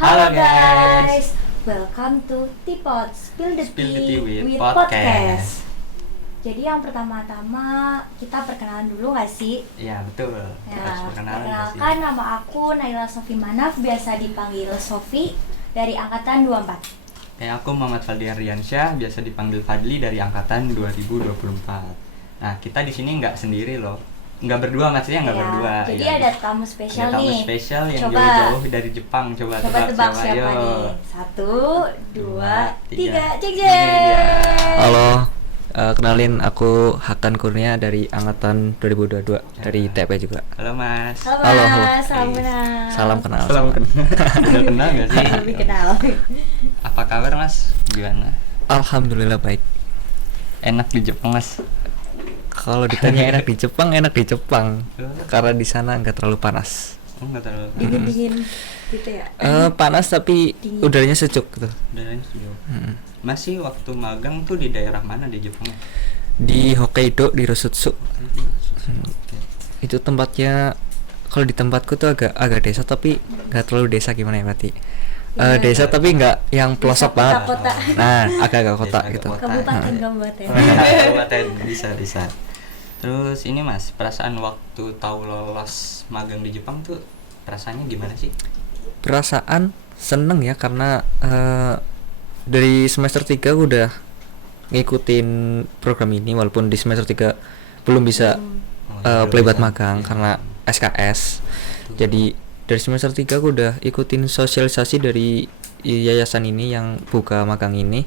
Halo guys, welcome to Teapot Spill the Tea with with podcast. Jadi yang pertama-tama kita perkenalan dulu gak sih? Ya betul. Ya, Harus perkenalan nggak sih? perkenalkan nama aku Naila Sofi Manaf, biasa dipanggil Sofi dari angkatan 24. Aku Muhammad Faldian Riansyah, biasa dipanggil Fadli dari angkatan 2024. Nah, kita di sini nggak sendiri loh. Nggak berdua, maksudnya nggak Ya, berdua. jadi ya. ada tamu spesial Ada tamu nih. spesial yang Coba. jauh-jauh dari Jepang. Coba Tebak siapa Ayo. nih? 1, 2, 3, cek Ini dia. Halo, kenalin aku Hakan Kurnia dari angkatan 2022 dari TP juga. Halo Mas. Halo Halo, Mas, halo. salam kenal. Salam kenal. Salam kenal. Udah kenal nggak sih? Lebih kenal. Apa kabar Mas? Gimana? Alhamdulillah baik. Enak di Jepang Mas? Kalau ditanya enak di Jepang, karena di sana nggak terlalu panas. Oh, nggak terlalu. Dingin-dingin gitu ya. Panas tapi Dingin. udaranya sejuk gitu. Udah sejuk. Hmm. Masih waktu magang tuh di daerah mana di Jepang? Di Hokkaido di Rusutsu. Oke. Itu tempatnya, kalau di tempatku tuh agak desa tapi nggak terlalu desa, gimana ya berarti? Ya. Desa tapi nggak yang pelosok banget. kota-kota. Nah, agak-agak kota Desa, agak gitu. kota. Kabupaten. Kabupaten bisa. Terus ini Mas, perasaan waktu tahu lolos magang di Jepang tuh perasaannya gimana sih? Perasaan seneng ya, karena dari semester 3 aku udah ngikutin program ini, walaupun di semester 3 belum bisa play buat magang karena SKS. Jadi dari semester 3 aku udah ikutin sosialisasi dari yayasan ini yang buka magang ini,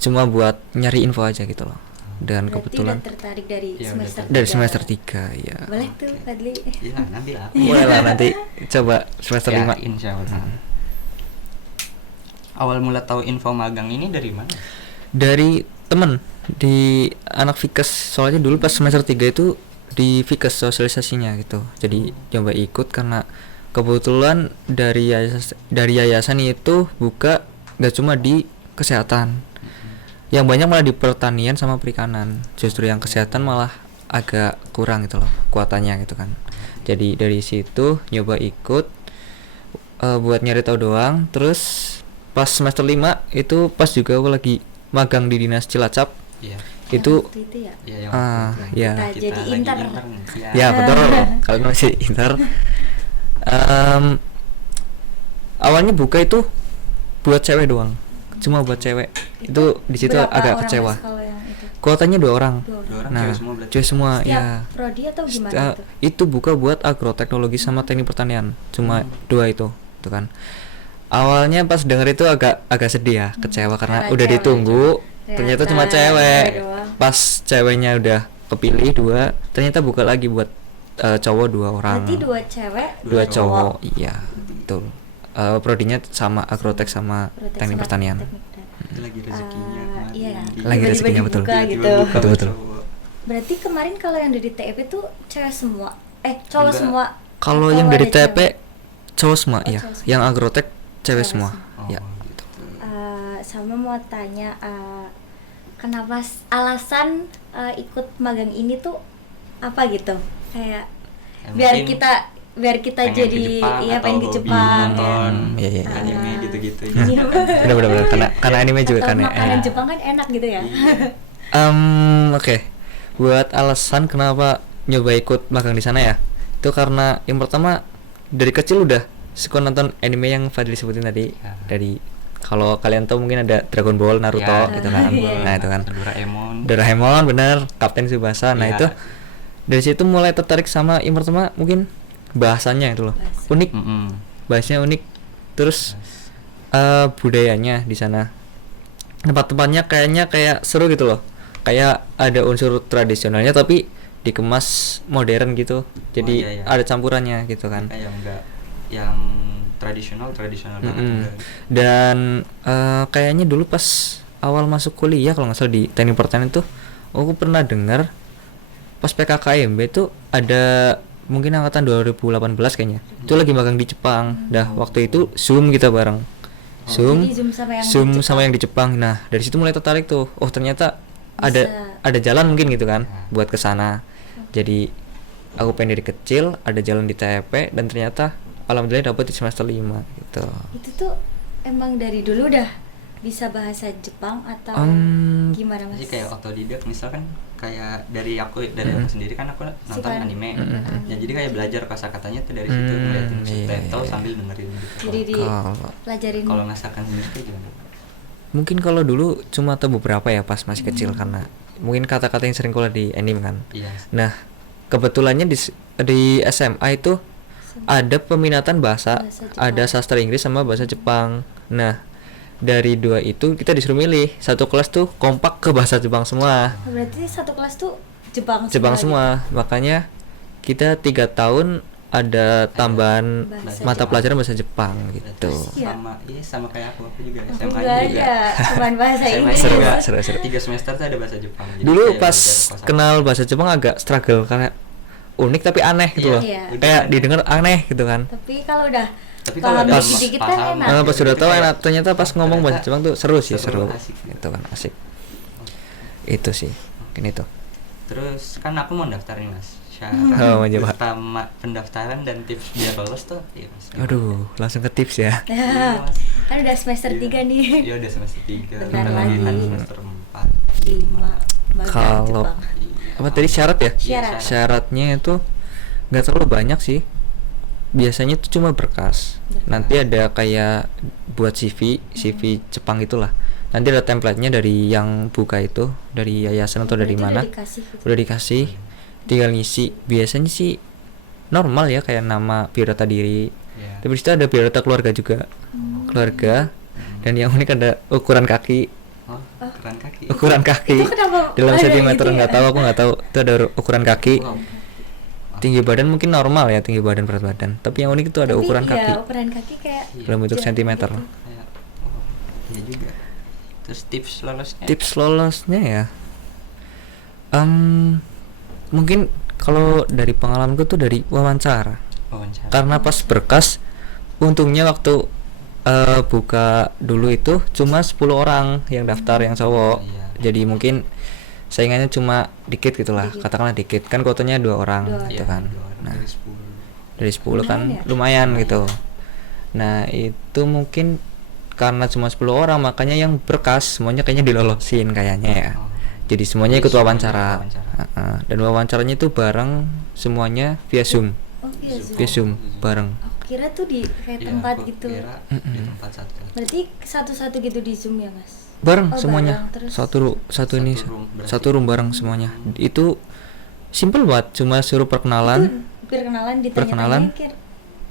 cuma buat nyari info aja gitu loh. Dan Berarti kebetulan udah tertarik dari Iya, semester udah dari 3. semester 3 ya. Boleh tuh Fadli. Iya, nanti lah. Boleh lah nanti coba semester Ya, 5. insya Allah. Awal mula tahu info magang ini dari mana? Dari temen di anak Fikes, soalnya dulu pas semester 3 itu di Fikes sosialisasinya gitu, jadi coba ikut karena kebetulan dari yayasan itu buka gak cuma di kesehatan, yang banyak malah di pertanian sama perikanan, justru yang kesehatan malah agak kurang gitu loh kuatannya gitu kan. Jadi dari situ nyoba ikut buat nyari tahu doang. Terus pas semester 5 itu pas juga aku lagi magang di Dinas Cilacap. Iya. Itu Waktu itu ya. Iya, yang ya. Kita jadi lagi inter. Ya. Ya betul. Kalau masih inter. Awalnya buka itu buat cewek doang, cuma buat cewek. Itu di situ berapa agak orang, kecewa. Mas, kalau yang itu? Kuotanya 2 orang. Dua Dua orang Nah, cewek semua berarti. cewek semua Setiap ya. prodi atau gimana itu? Itu buka buat agroteknologi sama teknik pertanian, cuma 2 itu kan. Awalnya pas denger itu agak sedih ya, kecewa karena Karena udah cewek. ditunggu, ternyata cuma cewek. doang. Pas ceweknya udah kepilih 2, ternyata buka lagi buat cowok 2 orang. Berarti 2 cewek, 2 dua cowok, iya betul. Prodinya sama agrotek sama Protek teknik sama pertanian. teknik pertanian. Itu lagi rezekinya kemarin. Iya. Lagi Tiba-tiba rezekinya, betul. dibuka Tiba-tiba gitu. buka Betul, buat betul. cowok. Berarti kemarin kalau yang dari TEP itu cewek semua, cowok Enggak. semua. Kalau Atau yang dari ada TP cewek? cowok semua Oh, ya. cowok semua. Yang agrotek cewek semua. Oh, Ya. gitu. Sama mau tanya, kenapa alasan ikut magang ini tuh apa gitu? Kayak Ya, biar mungkin kita pengen ke jadi Jepang iya atau pengen ke hobi Jepang ya. nonton Iya. anime gitu-gitu ya. Iya. Benar-benar karena anime juga Atau kan ya. makanan Jepang kan enak gitu ya. Oke. Buat alasan kenapa nyoba ikut magang di sana ya, itu karena yang pertama dari kecil udah suka nonton anime yang Fadli sebutin tadi. Ya. Dari, kalau kalian tahu mungkin ada Dragon Ball, Naruto Ya, gitu kan. Iya. Nah itu kan Doraemon. Doraemon, bener, Kapten Tsubasa. Nah Iya. itu dari situ mulai tertarik sama yang pertama mungkin bahasanya itu loh, Bahasa. unik, Mm-mm. bahasanya unik. Terus budayanya di sana, tempat-tempatnya kayaknya kayak seru gitu loh, kayak ada unsur tradisionalnya tapi dikemas modern gitu, jadi iya, iya. ada campurannya gitu kan. Kayak enggak yang tradisional banget enggak. Dan kayaknya dulu pas awal masuk kuliah kalau nggak salah di teknik pertanian tuh aku pernah dengar pas PKKMB tuh ada mungkin angkatan 2018 kayaknya itu lagi magang di Jepang. Dah waktu itu Zoom kita bareng. Zoom, Jadi Zoom sama yang Zoom di sama Jepang. yang di Jepang. Nah dari situ mulai tertarik tuh. Oh ternyata Bisa. ada jalan mungkin gitu kan buat kesana. Jadi aku pengen dari kecil ada jalan di TP dan ternyata alhamdulillah dapet di semester 5 gitu. Itu tuh emang dari dulu udah bisa bahasa Jepang atau gimana Mas? Jadi kayak otodidak, misalkan kayak dari aku sendiri kan aku nonton Suka anime. nonton Ya jadi kayak belajar kosakatanya tuh dari situ, ngeliatin subtitle iya. sambil dengerin gitu. Jadi Kalau pelajarin. Kalau masakan sendiri tuh gimana? mungkin kalau dulu cuma tahu beberapa ya pas masih kecil karena mungkin kata-kata yang sering keluar di anime kan. Iya. Nah, kebetulannya di SMA itu ada peminatan bahasa, Bahasa Jepang. ada sastra Inggris sama bahasa Jepang. Nah, dari dua itu kita disuruh milih. Satu kelas tuh kompak ke bahasa Jepang semua. Berarti satu kelas tuh Jepang Jepang gitu. semua. Makanya kita 3 tahun ada tambahan Bahasa mata Jepang. pelajaran bahasa Jepang gitu. Iya. Sama kayak aku juga Aku SMA juga juga. ya, cuman bahasa SMA Inggris. Seru, juga. seru. 3 semester tuh ada bahasa Jepang. Jadi Dulu kayak pas belajar kosakata. kenal bahasa Jepang agak struggle karena unik tapi aneh gitu Iya, loh. iya. Kayak didengar aneh gitu kan. Tapi kalau udah Tapi kalau paham udah dikit-dikit kan paham, enak. Pas sudah tahu Kayak- enak, ternyata pas ngomong bahasa Jepang tuh seru sih, seru. asik. Itu kan asik. Itu sih. Mungkin itu. Terus kan aku mau daftar nih Mas. Syarat Oh, mau coba. utama pendaftaran dan tips biar lolos tuh iya Mas. Gimana? Aduh, langsung ke tips ya. Iya, Mas. Kan udah semester Iya. 3 nih. Iya udah semester 3. Bentar lagi. Semester 4. 5 bagian Kalau- Jepang. Apa tadi syarat ya? Syarat. Syaratnya itu nggak terlalu banyak sih. Biasanya itu cuma berkas. Nanti ada kayak buat CV Jepang itulah. Nanti ada template-nya dari yang buka itu, dari yayasan atau dari Berarti mana. Udah dikasih gitu. Udah dikasih, tinggal ngisi. Biasanya sih normal ya, kayak nama, biodata diri. Iya. Tapi di situ ada biodata keluarga juga. Keluarga. Dan yang unik ada ukuran kaki. Oh, keren kaki. Ukuran kaki. Itu kenapa Dalam ada sentimeter gitu nggak ya? tahu, aku nggak tahu. Itu ada ukuran kaki. Wow. Tinggi badan mungkin normal ya, tinggi badan berat badan. Tapi yang unik itu ada Tapi ukuran iya, kaki. ukuran kaki kayak Iya. Dalam bentuk jauh sentimeter. gitu. Kayak, oh, iya juga. Terus tips lolosnya? Tips lolosnya ya. Mungkin kalau dari pengalamanku tuh dari wawancara. Wawancara. Karena pas berkas, untungnya waktu buka dulu itu cuma 10 orang yang daftar yang cowok. Iya. Jadi mungkin saingannya cuma dikit gitulah, Dikit. katakanlah dikit. Kan kuotanya 2 orang Dua. gitu Iya, kan. dua orang Nah, dari 10. dari 10 kan Lumayan ya? lumayan gitu. Nah, itu mungkin karena cuma 10 orang makanya yang berkas semuanya kayaknya dilolosin kayaknya ya. Oh. Jadi semuanya ikut Jadi semuanya wawancara. wawancara. Dan wawancaranya itu bareng semuanya via Zoom. Oh iya Zoom. Via Zoom bareng. Aku kira tuh di kayak Iya, tempat aku gitu. kira di tempat satu. Berarti satu-satu gitu di Zoom ya Mas? Bareng Oh, semuanya. bareng, terus? Satu ini room, berarti. satu room bareng semuanya. Itu simple banget, cuma suruh perkenalan. Itu perkenalan Perkenalan.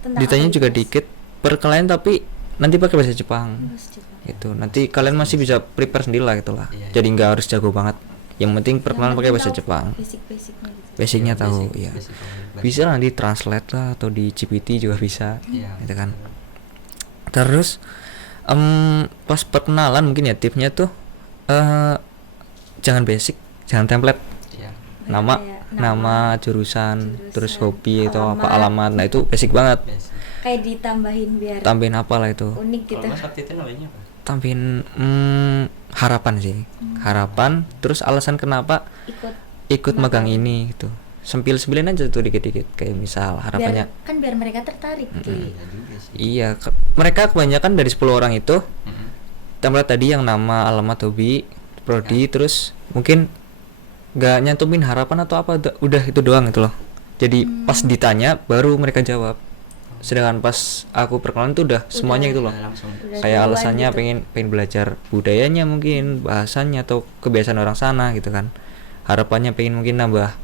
tentang Ditanya apa juga gitu, Mas? dikit perkenalan tapi nanti pakai bahasa Jepang. Bahasa Jepang. Gitu. Nanti kalian masih bisa prepare sendiri lah gitulah. Iya, iya. Jadi nggak harus jago banget. Yang penting perkenalan Yang pakai penting bahasa tahu Jepang. Basic-basicnya gitu. Basicnya tahu, Basic- ya. basic bahasa. Bisa lah di translate lah atau di GPT juga bisa. Iya, Gitu kan. betul. Terus pas perkenalan mungkin ya tipsnya tuh jangan basic, jangan template. Iya. Nama, Kayak nama, jurusan, terus jurusan, hobi atau apa alamat. alamat. Nah, itu basic banget. Basic. Kayak ditambahin biar Tambahin apa lah itu? unik gitu. Kalau Mas waktu itu namanya apa? Tambahin harapan sih. Harapan, terus alasan kenapa Ikut ikut megang Magang. ini gitu. Sempil-sempilin aja tuh dikit-dikit kayak misal harapannya. biar mereka tertarik gitu. Iya juga sih. Iya, mereka kebanyakan dari 10 orang itu Mm-mm. template tadi yang nama, alamat, hobi, prodi, terus mungkin nggak nyantumin harapan atau apa, udah itu doang gitu loh. Jadi pas ditanya baru mereka jawab. Sedangkan pas aku perkenalan tuh udah semuanya gitu loh. Nah, langsung. Udah Kayak duluan alasannya gitu. pengen belajar budayanya mungkin, bahasanya atau kebiasaan orang sana gitu kan. Harapannya pengen mungkin nambah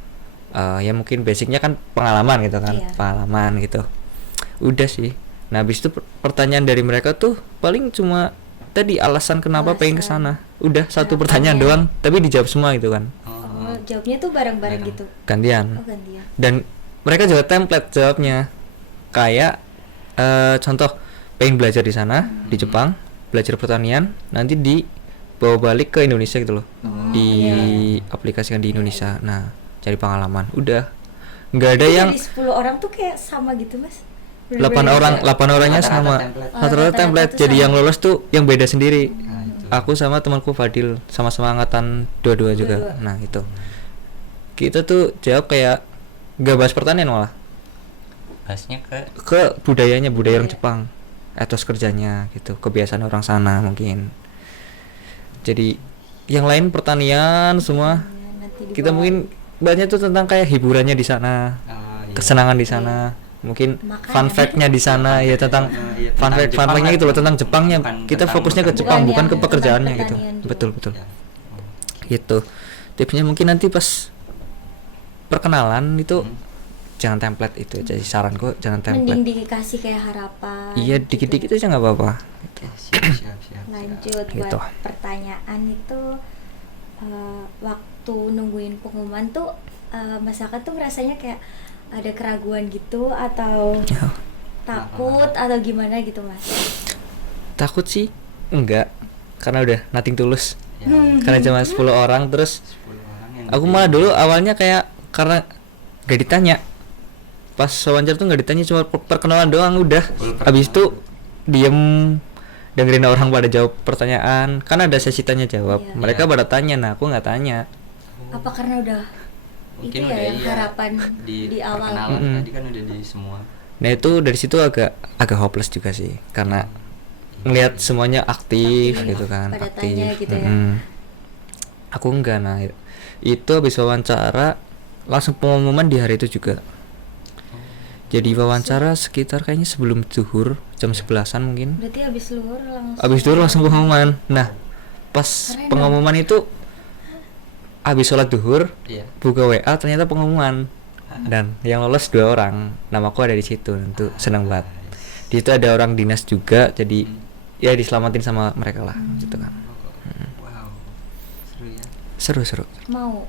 ya mungkin basicnya kan pengalaman gitu kan, Iya. pengalaman gitu. Udah sih. Nah, habis itu pertanyaan dari mereka tuh paling cuma tadi alasan kenapa pengen ke sana. Udah satu pertanyaan doang, tapi dijawab semua gitu kan. Oh, jawabnya tuh bareng-bareng Bareng. gitu. Gantian. Oh, gantian. Dan mereka juga template jawabnya. Kayak contoh pengen belajar di sana di Jepang, belajar pertanian, nanti dibawa balik ke Indonesia gitu loh. Diaplikasikan di Indonesia. Nah, cari pengalaman. Udah. Nggak ada Itu yang dari 10 orang tuh kayak sama gitu, Mas. 8 orangnya Rata-rata sama. template. Oh, Rata-rata rata-rata template. tuh Jadi sama. yang lolos tuh yang beda sendiri. Nah, itu. Aku sama temanku Fadil sama-sama angkatan 22 juga. Dua-dua. Nah, itu. Kita tuh jawab kayak gak bahas pertanian malah. bahasnya ke budaya orang Budaya. Jepang, etos kerjanya gitu, kebiasaan orang sana mungkin. Jadi yang lain pertanian semua. Ya, nanti Kita dibawa mungkin banyak tuh tentang kayak hiburannya di sana, iya. kesenangan di sana, mungkin Makanan. fun fact-nya di sana ya tentang Iya, fun tentang fact Jepang fact-nya lah. gitu loh, tentang Jepangnya. Bukan Kita tentang fokusnya ke pekerjaan. Jepang, bukan ke yang pekerjaannya tentang gitu. pertanian juga. Betul betul. Ya. Gitu. Tipsnya mungkin nanti pas perkenalan itu Hmm. jangan template itu aja sih, saranku jangan mending template. dikasih kayak harapan. Iya, gitu. dikit-dikit aja nggak apa-apa. Oke, siap. Lanjut Gitu. buat pertanyaan itu, waktu nungguin pengumuman tuh masyarakat tuh rasanya kayak ada keraguan gitu atau Ya. takut atau gimana gitu Mas? Takut sih enggak, karena udah nothing tulus. Ya, Karena cuma 10 orang terus 10 orang yang aku malah dulu awalnya kayak karena gak ditanya, pas wawancara tuh gak ditanya, cuma perkenalan doang udah. Full Habis itu perkenalan. diem dengerin orang pada jawab pertanyaan, kan ada sesi tanya jawab. Iya. Mereka Iya. pada tanya, nah aku nggak tanya. Apa karena udah mungkin itu ya udah yang harapan di awal. perkenalan Mm-mm. tadi kan udah di semua. Nah itu dari situ agak hopeless juga sih, karena ngelihat semuanya aktif Aktif, gitu kan, pada aktif. tanya gitu ya. Aku enggak, nah itu habis wawancara langsung pengumuman di hari itu juga. Jadi wawancara sekitar kayaknya sebelum zuhur jam 11-an mungkin. Berarti habis luhur langsung. Habis itu langsung pengumuman. Nah, pas Keren pengumuman itu habis sholat zuhur Iya. buka WA ternyata pengumuman. Dan yang lolos 2 orang. Namaku ada di situ. Tentu senang banget. Di situ ada orang dinas juga, jadi ya diselamatin sama mereka lah gitu kan. Wow. Seru ya. Seru. Mau.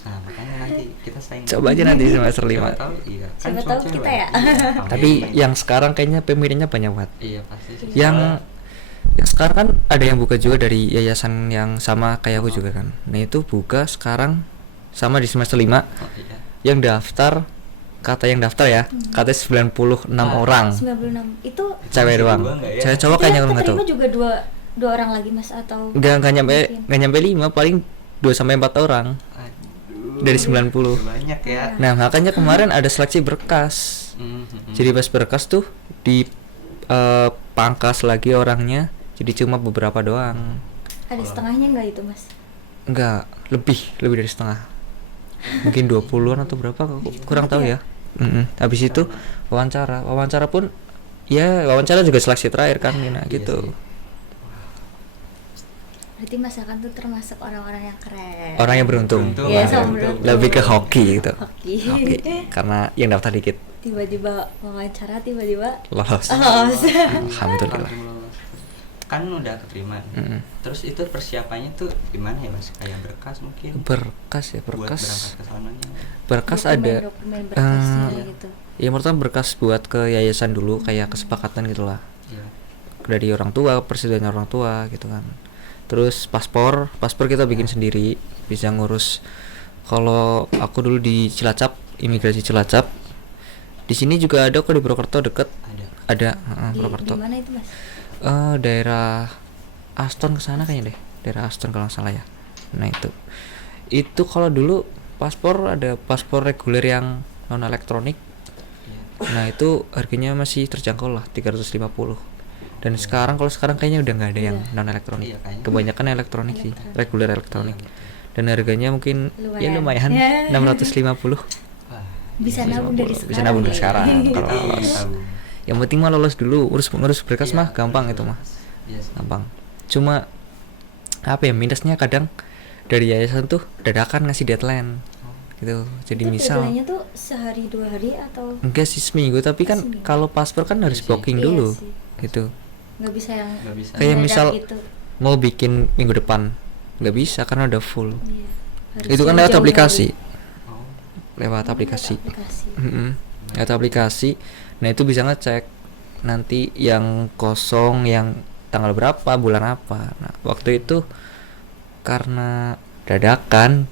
Nah, makanya nanti kita saing. Coba aja nanti semester 5. Siapa tahu, iya. Siapa cuma tahu cewek. kita ya. Iya, Tapi amin. yang sekarang kayaknya pemilihannya banyak banget. iya pasti sih. Yang Soalnya- sekarang kan ada yang buka juga dari yayasan yang sama kayak aku juga kan. Nah itu buka sekarang sama di semester 5. Oh, iya. Yang daftar, kata yang daftar ya, katanya 96 orang 96 itu cewek Masih doang. dua nggak ya? Cewek cowok dia kayaknya aku nggak tahu. keterima juga dua orang lagi Mas atau Nggak nyampe mungkin? nggak nyampe 5, paling 2 sampai 4 orang Aduh. dari 90. Banyak ya. Nah, makanya kemarin ada seleksi berkas. Mhm. Jadi pas berkas tuh di pangkas lagi orangnya, jadi cuma beberapa doang. Ada setengahnya nggak itu Mas? Enggak, lebih dari setengah. Mungkin 20-an atau berapa, aku kurang tahu ya. Habis itu wawancara pun ya wawancara juga seleksi terakhir kan, nah Iya gitu. sih. Berarti Mas Akan tuh termasuk orang-orang yang keren. Orang yang beruntung. Iya, lah, sama beruntung. beruntung. Lebih ke hoki gitu. Hoki. Hoki. Karena yang daftar dikit Tiba-tiba wawancara tiba-tiba lolos. lolos. Alhamdulillah. Langsung lolos. Kan udah keterima. Mm-mm. Terus itu persiapannya tuh gimana ya Mas? Kayak berkas mungkin. Berkas ya, Buat berangkat berkas. ke sananya. Berkas ada Dokumen berkasnya eh, gitu. yang pertama berkas buat ke yayasan dulu, kayak kesepakatan gitulah. Iya. Dari orang tua, persetujuan orang tua gitu kan. Terus paspor kita bikin sendiri, bisa ngurus. Kalau aku dulu di Cilacap, imigrasi Cilacap. Di sini juga ada kok, di Purwokerto deket. Ada Di Purwokerto. mana itu Mas? Daerah Aston kesana kayaknya deh, daerah Aston kalau nggak salah ya. Nah itu kalau dulu paspor ada paspor reguler yang non elektronik. Iya. Nah itu harganya masih terjangkau lah, 350. Dan sekarang kayaknya udah nggak ada yang Iya. non elektronik. Iya, kayaknya. Kebanyakan elektronik sih, Elektronik. reguler elektronik. Iya, betul. Dan harganya mungkin ya lumayan, Ya. 650. Wah, Bisa iya, nabung dari 50. sekarang. Bisa nabung dari ya. sekarang. Kita Kalau lolos. tabung. Yang penting mah lolos dulu, ngurus berkas Iya, mah gampang itu mah. Iya sih. Gampang. Cuma apa ya, minusnya kadang dari yayasan tuh dadakan ngasih deadline Oh, gitu. Jadi Itu misal deadline-nya tuh sehari 2 hari atau enggak sih seminggu, tapi kan Seminggu. kalau paspor kan harus Iya sih. booking Iya dulu sih. gitu. nggak bisa yang nggak bisa. Kayak mendadak misal gitu. mau bikin minggu depan nggak bisa karena udah full. Iya. Harus Itu kan lewat jauh-jauh aplikasi. Oh, Lewat hari. aplikasi. Aplikasi. Lewat aplikasi. Nah, itu bisa ngecek nanti yang kosong yang tanggal berapa, bulan apa. Nah, waktu itu karena dadakan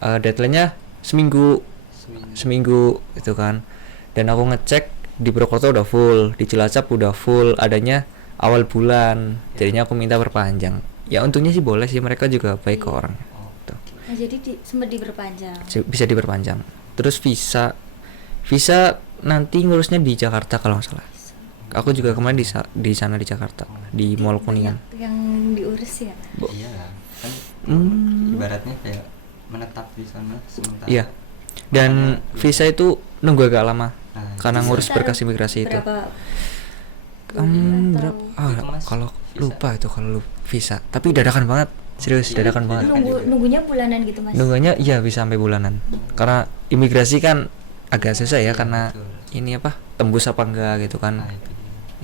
iya. deadline-nya seminggu Seminggu. itu kan. Dan aku ngecek di Purwokerto udah full, di Cilacap udah full, adanya awal bulan. Jadinya aku minta perpanjang. Ya untungnya sih boleh sih, mereka juga baik ke orang. Oh, Tuh. Nah, jadi sempat diperpanjang. Bisa diperpanjang. Terus visa nanti ngurusnya di Jakarta kalau nggak salah. Aku juga kemarin di sana di Jakarta di Mall Kuningan. Banyak yang diurus ya. Iya kan, ibaratnya kayak menetap di sana sementara. Iya. Dan visa itu nunggu agak lama Nah, karena Visa ngurus ntar berkas imigrasi itu. Berapa bulan atau Itu, Mas, Kalau visa. lupa itu kalau visa. Tapi dadakan banget, serius Iya, dadakan banget. nunggunya bulanan gitu Mas? Nunggunya iya bisa sampai bulanan. Karena imigrasi kan agak susah ya Iya, karena betul. ini apa tembus apa enggak gitu kan. Nah, itu.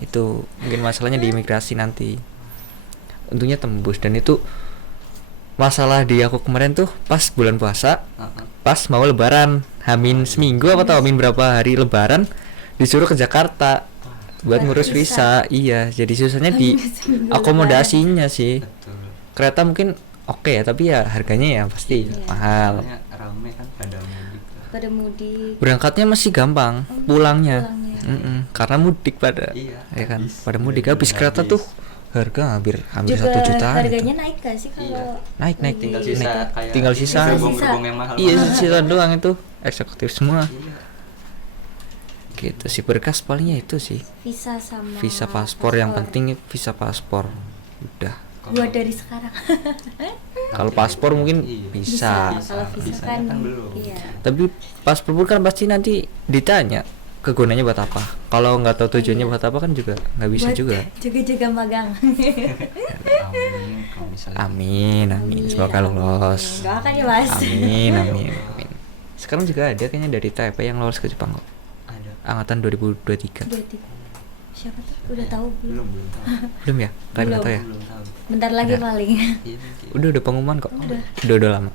Itu mungkin masalahnya di imigrasi nanti. Untungnya tembus dan itu masalah di aku kemarin tuh pas bulan puasa, Heeh. pas mau lebaran, hamin seminggu apa hamin berapa hari lebaran disuruh ke Jakarta buat ngurus visa. Iya, jadi susahnya di akomodasinya sih. Betul. Kereta mungkin oke ya, tapi ya harganya ya pasti Iya. mahal. Soalnya rame kan pada mudik. Pada mudik. Berangkatnya masih gampang, pulangnya. Pulangnya. Karena mudik pada, Iya, ya kan, habis. pada mudik Bener-bener habis kereta habis. tuh harga hampir Juga 1 jutaan. harganya itu. naik gak sih kalau Iya. Naik Tinggal mudik? sisa kayak Tinggal sisa. gerbong-gerbong yang mahal. Iya, sisa doang itu eksekutif semua. Iya. Gitu sih berkas palingnya itu sih. Visa sama Visa paspor yang penting visa paspor. Udah. buat dari sekarang. Kalau paspor mungkin Iya. bisa. Kalau visa Visanya kan, belum. iya. Tapi paspor pun kan pasti nanti ditanya kegunaannya buat apa. Kalau nggak tahu tujuannya Iya. buat apa kan juga nggak bisa Buat juga. jaga-jaga magang. Amin kalau misalnya. Amin, amin. Semoga lolos. Doakan ya Mas. Amin, amin, amin. Sekarang juga ada kayaknya dari Taipei yang lolos ke Jepang kok. Ada. Angkatan 2023. Berarti siapa tuh? Udah tahu belum? Belum tahu. Belum ya? Kalian nggak tahu ya? Belum tahu. Bentar lagi Ada. paling. Iya, mungkin. Udah pengumuman kok. Udah lama.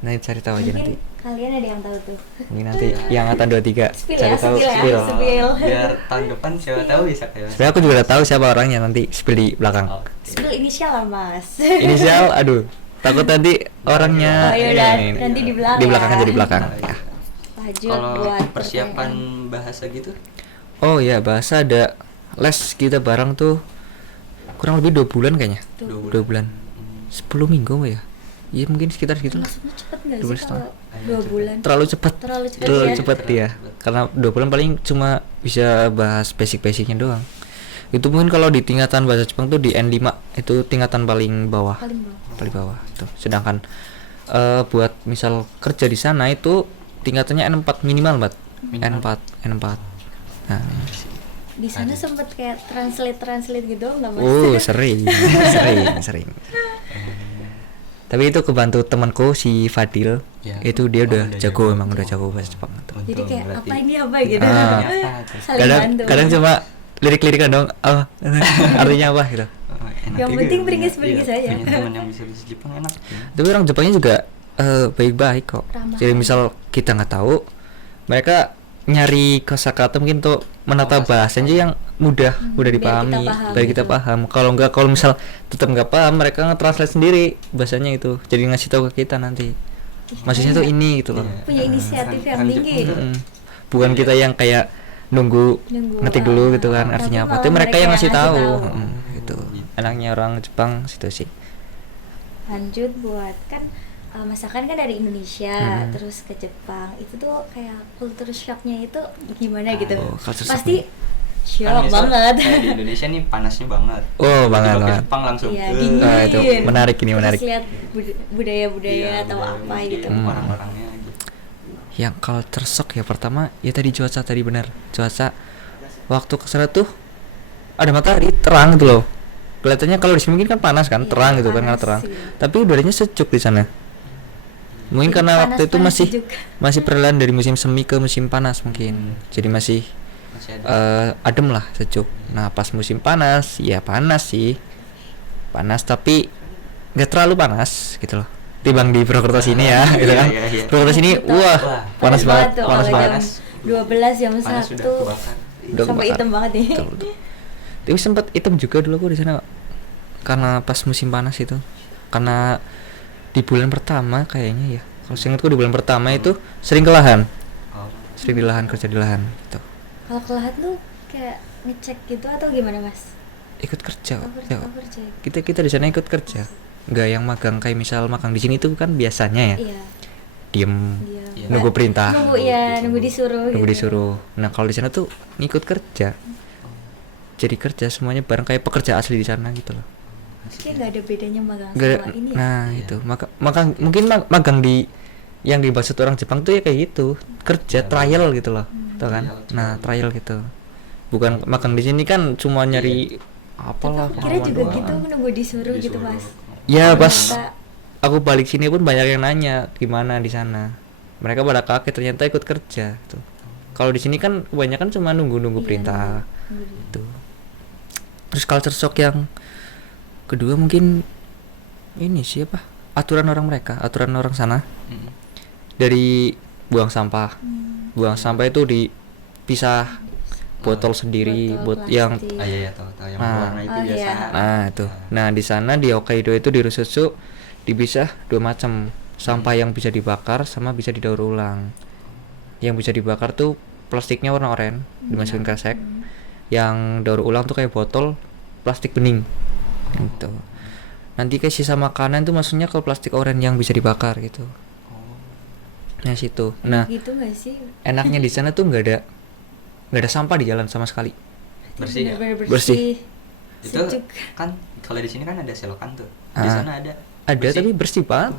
Nanti cari tahu aja nanti. Mungkin kalian ada yang tahu tuh. Mungkin nanti yang angkatan 23 Spill cari ya, tahu spill ya. spill. Spill. Biar tahun depan siapa tahu bisa kayak. Sebenarnya aku juga udah tahu siapa orangnya nanti spill di belakang. Oh. Spill inisial lah Mas. Inisial, aduh. Takut nanti orangnya Oh, yaudah, ini. nanti di belakang Di belakang ya. aja di belakang. Nah, Ya. Lanjut Kalau buat persiapan pertanyaan. bahasa gitu, Oh ya, bahasa ada les kita bareng tuh kurang lebih 2 bulan kayaknya. 2 bulan. 10 minggu apa ya? Iya mungkin sekitar segitu lah. Maksudnya cepet nggak 2 bulan sih setengah. kalau 2 bulan? Terlalu cepat. Terlalu cepet Terlalu ya? cepat dia. Karena 2 bulan paling cuma bisa bahas basic-basicnya doang. Itu mungkin kalau di tingkatan bahasa Jepang tuh di N5 itu tingkatan paling bawah. Paling bawah. Paling bawah tuh. Sedangkan buat misal kerja di sana itu tingkatannya N4 minimal, Mbak. N4. Nah, Di sana sempet kayak translate gitu nggak Mas? sering. Tapi itu kebantu temanku si Fadil. Ya. Itu dia Oh, udah udah jago, jago. emang udah jago bahasa Jepang tuh. Jadi kayak Berarti apa ini apa gitu. Ah. Saling Kadang bantu. kadang cuma lirik-lirik dong. Oh, artinya apa gitu. Yang penting beringis-beringis aja. Punya teman yang bisa bahasa Jepang enak. Tapi orang Jepangnya juga baik-baik kok. Ramah. Jadi misal kita nggak tahu, mereka nyari kosakata mungkin tuh menata bahasa aja yang mudah biar dipahami, kita paham biar kita gitu. paham. Kalau nggak, kalau misal tetap nggak paham, mereka nge-translate sendiri bahasanya itu. Jadi ngasih tahu ke kita nanti. Maksudnya tuh ini gitu loh. Iya. Punya inisiatif yang Kan tinggi. Jepang Mm-mm. Bukan kita yang kayak nunggu ngetik dulu gitu kan Tapi artinya apa. malah Tapi mereka yang ngasih tahu. tahu. Gitu. Enaknya orang Jepang situ sih. Lanjut buat kan masakan kan dari Indonesia Hmm. terus ke Jepang itu tuh kayak culture shocknya itu gimana gitu. Oh, culture shock. Pasti shock Kan misal banget. kayak di Indonesia nih panasnya banget. Oh, banget, Tiba-tiba ke banget. Jepang langsung. Iya, "Eh, dingin. Ah, itu menarik ini, menarik. Terus lihat budaya-budaya iya, atau budaya apa mungkin, gitu. orang-orangnya gitu. Yang culture shock ya pertama ya tadi cuaca tadi benar. Cuaca waktu ke sana tuh ada matahari terang gitu loh. Kelihatannya kalau di sini mungkin kan panas kan, Iya, terang gitu kan, panas karena terang. sih. Tapi udaranya sejuk di sana. Mungkin Jadi karena panas, waktu itu panas, masih sejuk. masih peralihan dari musim semi ke musim panas mungkin. Jadi masih Masih ada. adem lah, sejuk. Nah pas musim panas ya panas sih, panas tapi nggak terlalu panas gitu loh. Timbang di Purwokerto sini ya, gitu kan. Iya, iya. Purwokerto sini, Betul. wah panas banget, tuh panas kalau banget. jam 12 jam Panas 1 sudah kebakar. Udah sampai kebakar. hitam banget nih. Betul, betul. Tapi sempat hitam juga dulu aku di sana karena pas musim panas itu. Karena di bulan pertama kayaknya ya. Kalau seingatku di bulan pertama itu sering kelahan, Oh. sering di lahan, kerja di lahan gitu. Kalau kelahat lu kayak ngecek gitu atau gimana Mas? Ikut kerja, Oh, Kak. kerja, Ya, oh, kerja. kita di sana ikut kerja. Nggak yang magang kayak misal magang di sini itu kan biasanya ya Iya, diem dia Iya. nunggu perintah, Nunggu disuruh. nunggu gitu. disuruh. Nah kalau di sana tuh ngikut kerja, jadi kerja semuanya bareng kayak pekerja asli di sana gitu loh. Kayak nggak ada bedanya magang Nggak ada, sama ini ya. nah Iya. itu maka mungkin magang di yang dimaksud orang Jepang tuh ya kayak gitu, kerja Iya, trial gitu loh, tau kan? Trial, Nah trial. trial gitu, bukan magang di sini kan cuma nyari apalah Kira juga pengalaman gitu doang. nunggu disuruh gitu mas. Ya pas Ternyata- aku balik sini pun banyak yang nanya gimana di sana. Mereka pada kaget ternyata ikut kerja tuh. Kalau di sini kan kebanyakan cuma nunggu Iya, perintah nunggu. itu. Terus culture shock yang kedua mungkin ini siapa? Aturan orang sana Mm. dari buang sampah. Hmm. Buang sampah itu dipisah botol sendiri, Botol yang plastik. Iya tahu yang Nah. warna itu Oh, biasa. iya. nah itu. Nah, di sana di Hokkaido itu di Rusutsu dipisah dua macam. Sampah yang bisa dibakar sama bisa didaur ulang. Yang bisa dibakar tuh plastiknya warna oranye, dimasukin kresek. Yang daur ulang tuh kayak botol plastik bening. Gitu. Nanti kayak sisa makanan tuh maksudnya ke plastik oranye yang bisa dibakar gitu. Oh. Nah, situ. Nah, Gitu nggak sih? enaknya di sana tuh nggak ada sampah di jalan sama sekali. Bersih ya? Bener-bener Bersih. Itu Sejuk. kan kalau di sini kan ada selokan tuh. Di Ah. sana ada. Ada tapi bersih banget.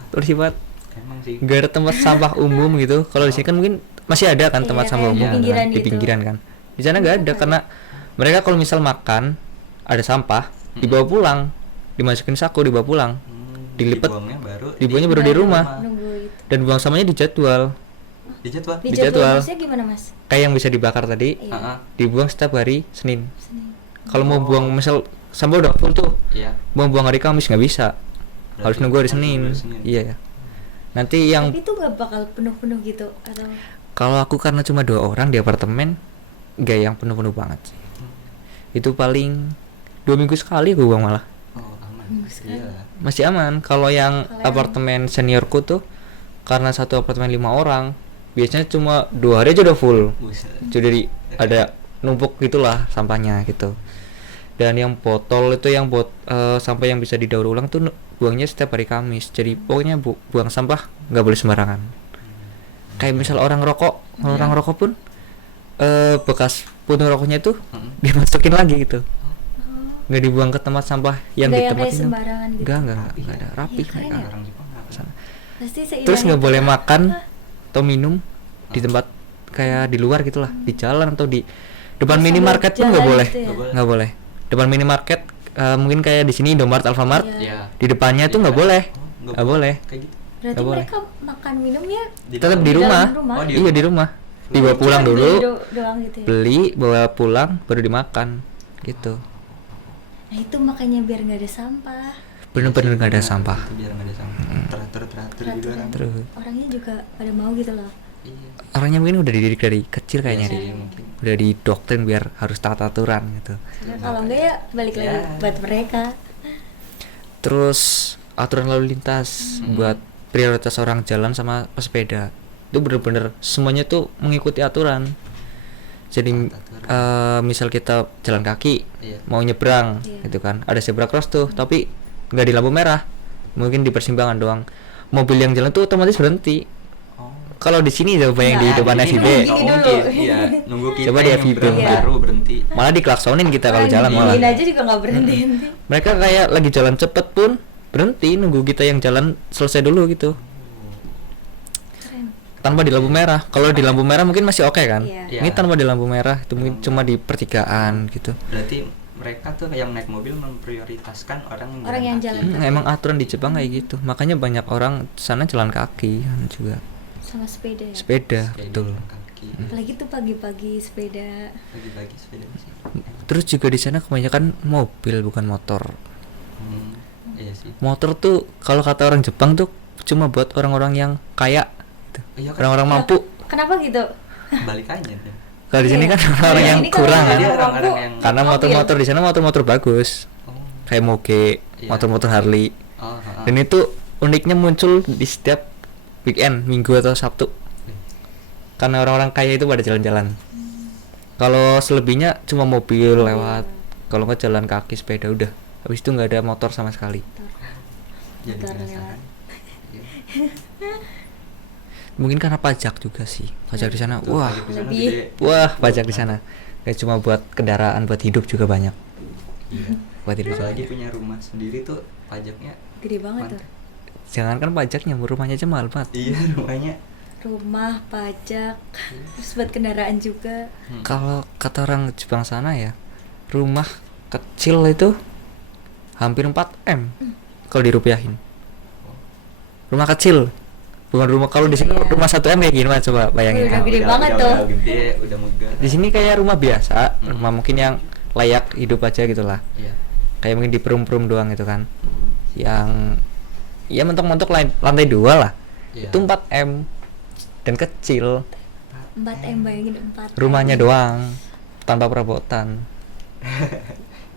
Emang sih. Nggak ada tempat sampah umum gitu. Kalau di sini kan mungkin masih ada kan tempat Iya, sampah kayak umum di pinggiran di gitu. pinggiran kan. Di sana nggak ada karena mereka kalau misal makan ada sampah dibawa pulang, dimasukin saku dibawa pulang, dilipat, dibuangnya baru di rumah. Nunggu itu. Dan buang sampahnya dijadwal. Dijadwal. Dijadwal. Maksudnya gimana mas? Kayak yang bisa dibakar tadi Iya. Heeh. dibuang setiap hari Senin. Senin. Kalau mau buang misal sampah udah full tuh, Iya. buang hari Kamis nggak bisa. Harus Berarti nunggu hari harus Senin. nunggu hari Senin. Iya. Nanti yang Tapi itu nggak bakal penuh-penuh gitu atau? kalau aku karena cuma 2 orang di apartemen, nggak yang penuh-penuh banget sih. Itu paling 2 minggu sekali aku buang malah. Oh, aman. Minggu sekali. Iya. Masih aman. Kalau yang Kalau yang- apartemen seniorku tuh karena satu apartemen 5 orang, biasanya cuma 2 hari aja udah full. Buset. Jadi ada numpuk gitulah sampahnya gitu. Dan yang botol itu yang sampah yang bisa didaur ulang tuh buangnya setiap hari Kamis. Jadi pokoknya buang sampah nggak boleh sembarangan. Kayak misal orang rokok, kalau orang rokok pun bekas puntung rokoknya itu Mm-mm. dimasukin lagi gitu. Oh. Nggak dibuang ke tempat sampah yang Nggak di yang tempat kayak ini. sembarangan gitu. Enggak Rapi ada ya? rapi Iya, keren mereka. ya. Orang Jepang apa? Sana. Pasti seindah Terus nggak itu. boleh makan Hah? atau minum di tempat kayak di luar gitulah, di jalan atau di depan Sambil minimarket pun nggak jalan boleh. gitu ya? Nggak boleh. Nggak boleh. Depan minimarket mungkin kayak di sini Indomaret, Alfamart, Iya. Iya. di depannya itu nggak Iya. boleh. Oh, Nggak boleh. Kayak gitu. Berarti Nggak boleh. mereka makan minumnya Tetap dalam. di rumah. dalam rumah? Oh, di Iya di rumah. Dibawa Cuma pulang beli dulu, doang gitu ya? beli, bawa pulang, baru dimakan, gitu. Nah itu makanya biar nggak ada sampah. Bener-bener nggak ada Nah, sampah. Itu biar nggak ada sampah. Teratur teratur gitu Peraturan. kan. Terus Orangnya juga pada mau gitu loh. Iya. orangnya mungkin udah dididik dari kecil kayaknya Iya deh. sih, mungkin. Udah didoktrin biar harus taat aturan gitu. Karena kalau enggak ya balik lagi Ya. buat mereka. Terus aturan lalu lintas buat prioritas orang jalan sama pesepeda itu bener-bener semuanya tuh mengikuti aturan. Jadi Taat aturan. misal kita jalan kaki Iya. mau nyebrang Iya. gitu kan, ada zebra cross tuh tapi nggak di lampu merah, mungkin di persimpangan doang, mobil yang jalan tuh otomatis berhenti. Oh. Kalau di sini coba yang di Nah, depan di FIB sini Nggak Gini mungkin. dulu. Iya. Nunggu kita Coba di yang FIB. nyebrang Iya. baru berhenti. malah diklaksonin kita kalau Orang jalan malah. diginiin aja juga nggak berhenti. Mereka kayak lagi jalan cepet pun berhenti nunggu kita yang jalan selesai dulu gitu Keren. tanpa di lampu merah. Kalau di lampu merah mungkin masih oke kan. Iya. Ini Iya. tanpa di lampu merah itu mungkin cuma di pertigaan gitu. Berarti mereka tuh yang naik mobil memprioritaskan orang Orang yang kaki. jalan. Emang aturan di Jepang kayak gitu. Makanya banyak orang sana jalan kaki kan juga. Sama sepeda ya. Sepeda, Sepeda, betul. kaki. Apalagi tuh pagi-pagi sepeda. Pagi-pagi sepeda sih. Terus juga di sana kebanyakan mobil bukan motor. Iya sih. Motor tuh kalau kata orang Jepang tuh cuma buat orang-orang yang kaya gitu. Iya kan? Orang-orang mampu. Kenapa gitu? Balik aja deh. Kalau di sini Iya. kan orang Di yang sini kan kurang orang kan. Jadi mampu. orang-orang yang Karena Mobil. motor-motor di sana motor-motor bagus. Oh. Kayak Moge, Iya. motor-motor Harley. Oh, ha-ha. Dan itu uniknya muncul di setiap weekend, Minggu atau Sabtu. Karena orang-orang kaya itu pada jalan-jalan. Kalau selebihnya cuma mobil lewat. Kalau nggak jalan kaki, sepeda udah. Habis itu nggak ada motor sama sekali. Jadi Motor penasaran. lewat. Iya. mungkin karena pajak juga sih, pajak di sana Tuh, wah pajak di sana Lebih. gede. pajak di sana gak cuma buat kendaraan, buat hidup juga banyak. Iya. Buat hidup Apalagi banyak. punya rumah sendiri tuh pajaknya Gede banget tuh. mantap. Jangankan pajaknya, rumahnya aja mahal banget. Iya, rumahnya. Rumah, pajak, terus buat kendaraan juga. Kalau kata orang Jepang sana ya, rumah kecil itu hampir 4M kalau dirupiahin. Rumah kecil, bukan rumah, kalau di sini Iya. rumah 1M kayak gini mah, coba bayangin. Udah gede banget tuh. Udah gede, udah megah. Di sini kayak rumah biasa, rumah mungkin yang layak hidup aja gitulah. Iya. Kayak mungkin di perum-perum doang gitu kan. Yang ya mentok-mentok lantai 2 lah. Iya. Itu 4M dan kecil, 4M, bayangin 4M. rumahnya doang tanpa perabotan.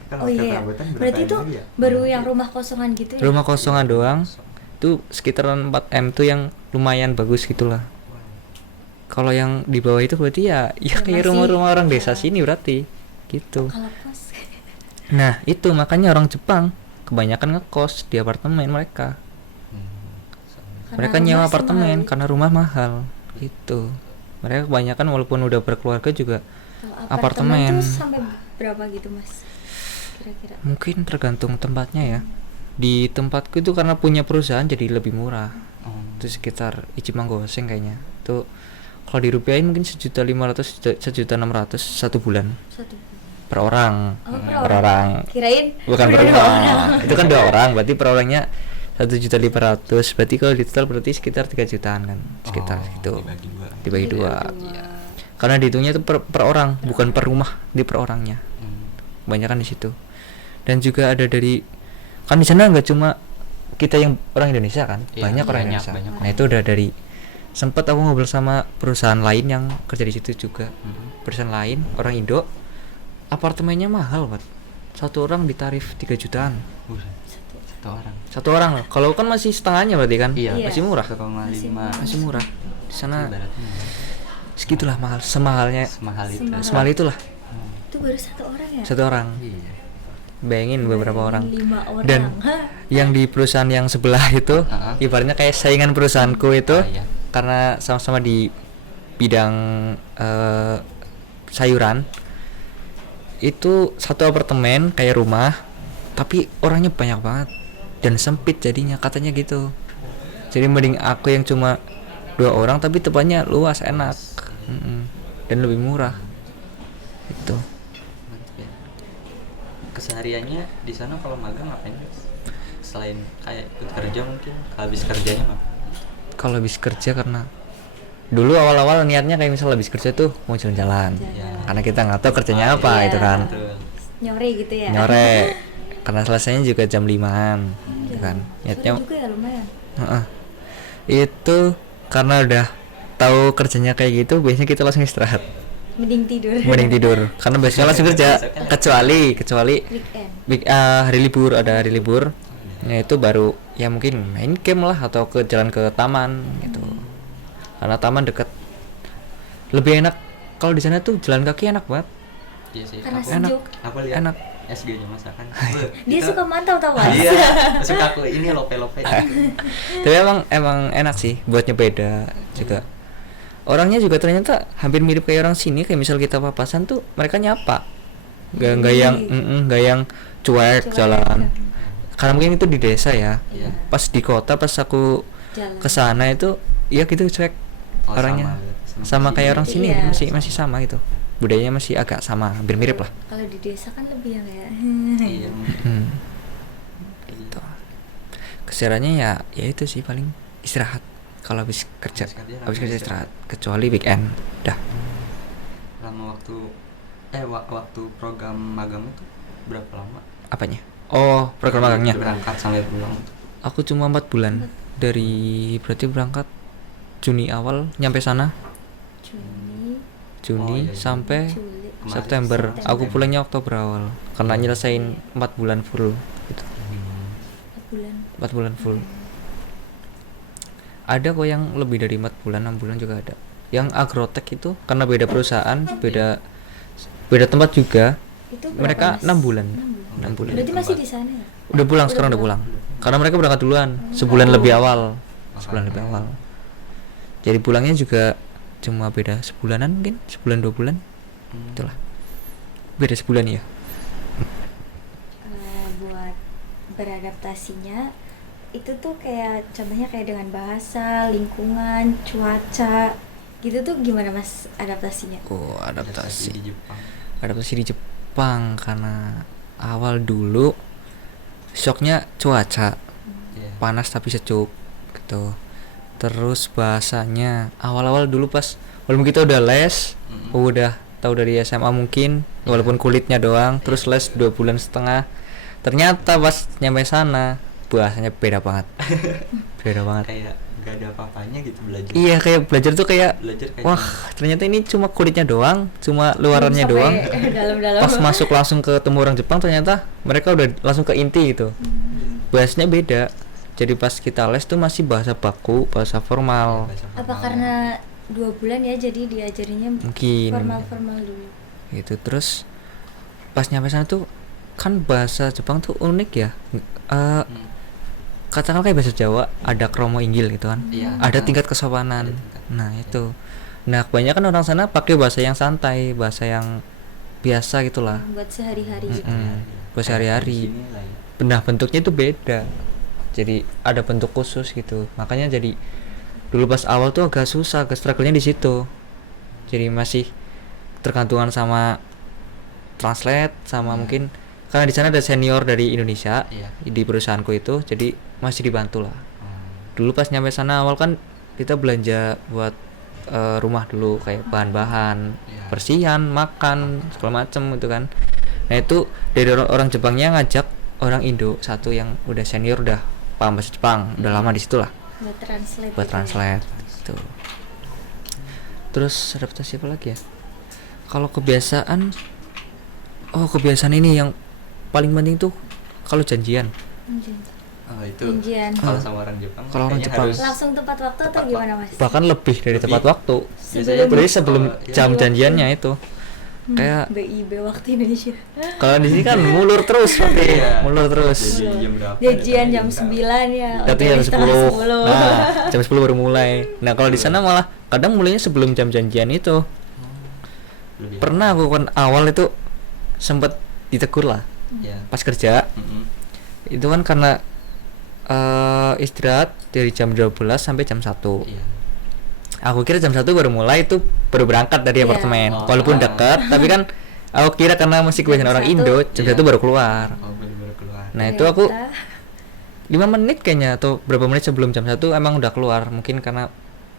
Kalau Oh pakai iya, perabotan berapa berarti itu lagi ya? baru yang rumah kosongan gitu ya? Rumah kosongan doang itu sekitaran 4M tuh yang lumayan bagus gitulah. Wah. Kalau yang di bawah itu berarti ya Ya kayak masih- rumah-rumah orang desa ya. sini berarti gitu. Kalau kos Nah itu makanya orang Jepang kebanyakan ngekos di apartemen mereka. Karena Mereka rumah nyewa semahal apartemen itu. karena rumah mahal gitu. Mereka kebanyakan walaupun udah berkeluarga juga Kalau apartemen. tuh sampai berapa gitu mas? Kira-kira. mungkin tergantung tempatnya ya. Di tempatku itu karena punya perusahaan jadi lebih murah. Oh. Itu sekitar Ichiban Goseng kayaknya. Itu kalau dirupiahin mungkin 1.500.000, 1.600.000 satu bulan Satu. per orang. Oh, Per orang. Kirain Bukan per dua rumah. Itu kan 2 orang, berarti per orangnya 1.500.000. Berarti kalau di total berarti sekitar 3 jutaan kan. Sekitar Oh, itu. dibagi dua. Dibagi 2. Iya. Karena dihitungnya itu per orang, bukan per rumah, di per orangnya. Kebanyakan di situ. Dan juga ada dari, kan di sana nggak cuma kita yang orang Indonesia kan, Iya, banyak orang banyak, Indonesia. banyak. Nah itu udah dari, sempat aku ngobrol sama perusahaan lain yang kerja di situ juga. Perusahaan lain orang Indo, apartemennya mahal banget. Satu orang ditarif 3 jutaan. Satu orang. Satu orang loh. Kalau kan masih setengahnya berarti kan? Iya. Iya. Masih murah. 1,5. Masih murah. Di sana Ibaratnya segitulah mahal, semahalnya, semahal itu. Semahal. semahal itulah. Itu baru satu orang ya? Satu orang. Iya. Bayangin beberapa orang. 5 orang. Dan Hah? yang di perusahaan yang sebelah itu Uh-huh. ibaratnya kayak saingan perusahaanku itu, Ah, iya. karena sama-sama di bidang sayuran. Itu satu apartemen kayak rumah tapi orangnya banyak banget dan sempit jadinya katanya gitu. Jadi mending aku yang cuma 2 orang tapi tempatnya luas, enak. Dan lebih murah itu. Mantap ya. Kesehariannya di sana kalau magang ngapain? Selain kayak ikut kerja mungkin, habis kerjanya apa? Kalau habis kerja, karena dulu awal-awal niatnya kayak misal habis kerja tuh mau jalan-jalan, Ya. karena kita nggak tahu kerjanya apa Iya. itu kan, Betul. Nyore gitu ya? nyore karena selesainya juga jam 5-an gitu kan. Sore Niatnya juga ya lumayan. Heeh. Itu karena udah tahu kerjanya kayak gitu, biasanya kita langsung istirahat, Mending tidur. mending tidur karena biasanya langsung kerja, kecuali Weekend. hari libur, ada hari libur. Nah itu baru ya mungkin main game lah atau ke jalan ke taman gitu. Karena taman dekat. Lebih enak kalau di sana tuh jalan kaki enak banget. Iya sih. Karena aku, sejuk. aku lihat Enak. SG-nya masakan. Dia suka mantau tau mas? Iya. Suka aku ini lope-lope. Tapi emang enak sih buat nyepeda juga. Orangnya juga ternyata hampir mirip kayak orang sini, kayak misal kita papasan tuh mereka nyapa. Nggak yang cuek jalan. Karena mungkin itu di desa ya. Iya. Pas di kota, pas aku Jalan. kesana itu ya gitu cuek Oh, orangnya, sama kayak orang sini, Iya. masih sama gitu, budayanya masih agak sama, hampir mirip lah. Kalau di desa kan lebih yang kayak Iya. Gitu. Kesehariannya ya itu sih paling istirahat kalau habis kerja, Habis kerja istirahat, kecuali weekend dah. Lama waktu program magang itu berapa lama? Apanya? Oh, program magangnya Berangkat sampai pulang. aku cuma 4 bulan, dari berarti berangkat Juni awal nyampe sana Juni, Oh, iya, iya. sampai Juli, Kemarin September. September. Aku pulangnya Oktober awal karena nyelesain 4 bulan full gitu. 4 bulan. 4 bulan full. Ada kok yang lebih dari 4 bulan, 6 bulan juga ada. Yang Agrotech itu karena beda perusahaan, beda tempat juga. Itu berapa, Mereka Mas? 6 bulan. 6 6 bulan. Berarti masih di sana ya? Udah pulang, sekarang udah pulang. Karena mereka berangkat duluan, sebulan lebih awal. Sebulan lebih awal. Jadi pulangnya juga cuma beda sebulanan, mungkin sebulan 2 bulan, itulah, beda sebulan ya. Buat beradaptasinya itu tuh kayak contohnya kayak dengan bahasa, lingkungan, cuaca gitu tuh gimana Mas adaptasinya? Oh, Adaptasi adaptasi di Jepang. adaptasi di Jepang karena awal dulu shocknya cuaca Iya. panas tapi sejuk gitu. Terus bahasanya awal-awal dulu pas walaupun kita udah les, udah tahu dari SMA mungkin, walaupun kulitnya doang, terus les 2 bulan setengah, ternyata pas nyampe sana bahasanya beda banget. Beda banget. Kayak nggak ada apa-apanya gitu belajar. Iya, kayak belajar tuh kayak Belajar kayak wah, ternyata ini cuma kulitnya doang, cuma luarannya Sampai doang. dalam-dalam. Pas masuk langsung ketemu orang Jepang ternyata mereka udah langsung ke inti gitu. Bahasanya beda. Jadi pas kita les tuh masih bahasa baku, bahasa formal. bahasa Apa formal. karena 2 bulan ya jadi diajarinya Mungkin formal-formal dulu. gitu. Terus pas nyampe sana tuh kan bahasa Jepang tuh unik ya. Katakan kayak bahasa Jawa ada kromo inggil gitu kan. Iya. Ada tingkat kesopanan. Ada tingkat. Nah, itu. Nah, kebanyakan orang sana pakai bahasa yang santai, bahasa yang biasa gitulah. Buat sehari-hari gitu. Buat sehari-hari. Kayak di sini lah ya. Nah, bentuknya itu beda. Jadi ada bentuk khusus gitu. Makanya jadi dulu pas awal tuh agak susah, agak struggle-nya di situ. Jadi masih tergantungan sama translate sama mungkin karena di sana ada senior dari Indonesia Iya. di perusahaanku itu, jadi masih dibantu lah. Hmm. Dulu pas nyampe sana awal kan kita belanja buat rumah dulu kayak bahan-bahan, Iya. persihan, makan, segala macem gitu kan. Nah itu dari orang Jepangnya ngajak orang Indo satu yang udah senior, udah paham bahasa Jepang, udah lama di situ lah Buat translate. buat gitu ya. translate gitu. Terus adaptasi apa lagi ya? Kalau kebiasaan, kebiasaan ini yang paling penting tuh kalau janjian. Janjian. Oh, itu Janjian. kalau sama orang Jepang. Kalau orang kayaknya Jepang. harus Langsung tepat waktu atau Tepat gimana Mas? Bahkan lebih dari Lebih. tepat waktu. Biasanya Berarti sebelum iya. jam janjiannya itu. Kayak BIB waktu Indonesia. kalau di sini kan mulur terus, Pak. Iya. Mulur terus. Jadi jam berapa? Janjian jam berapa? 9 ya. Tapi OTW jam setengah 10. Nah, jam 10 baru mulai. Nah, kalau di sana malah kadang mulainya sebelum jam janjian itu. Lebih Pernah aku kan awal itu sempet ditegur lah ya. pas kerja. Itu kan karena istirahat dari jam 12 sampai jam 1. Iya. Aku kira jam 1 baru mulai, itu baru berangkat dari Iya. apartemen. Oh. Walaupun dekat, tapi kan aku kira karena masih kebanyakan Jam orang 1. Indo, jam Iya. 1 baru keluar. Oh, baru keluar. Nah, itu aku Ternyata 5 menit kayaknya atau berapa menit sebelum jam 1 emang udah keluar. Mungkin karena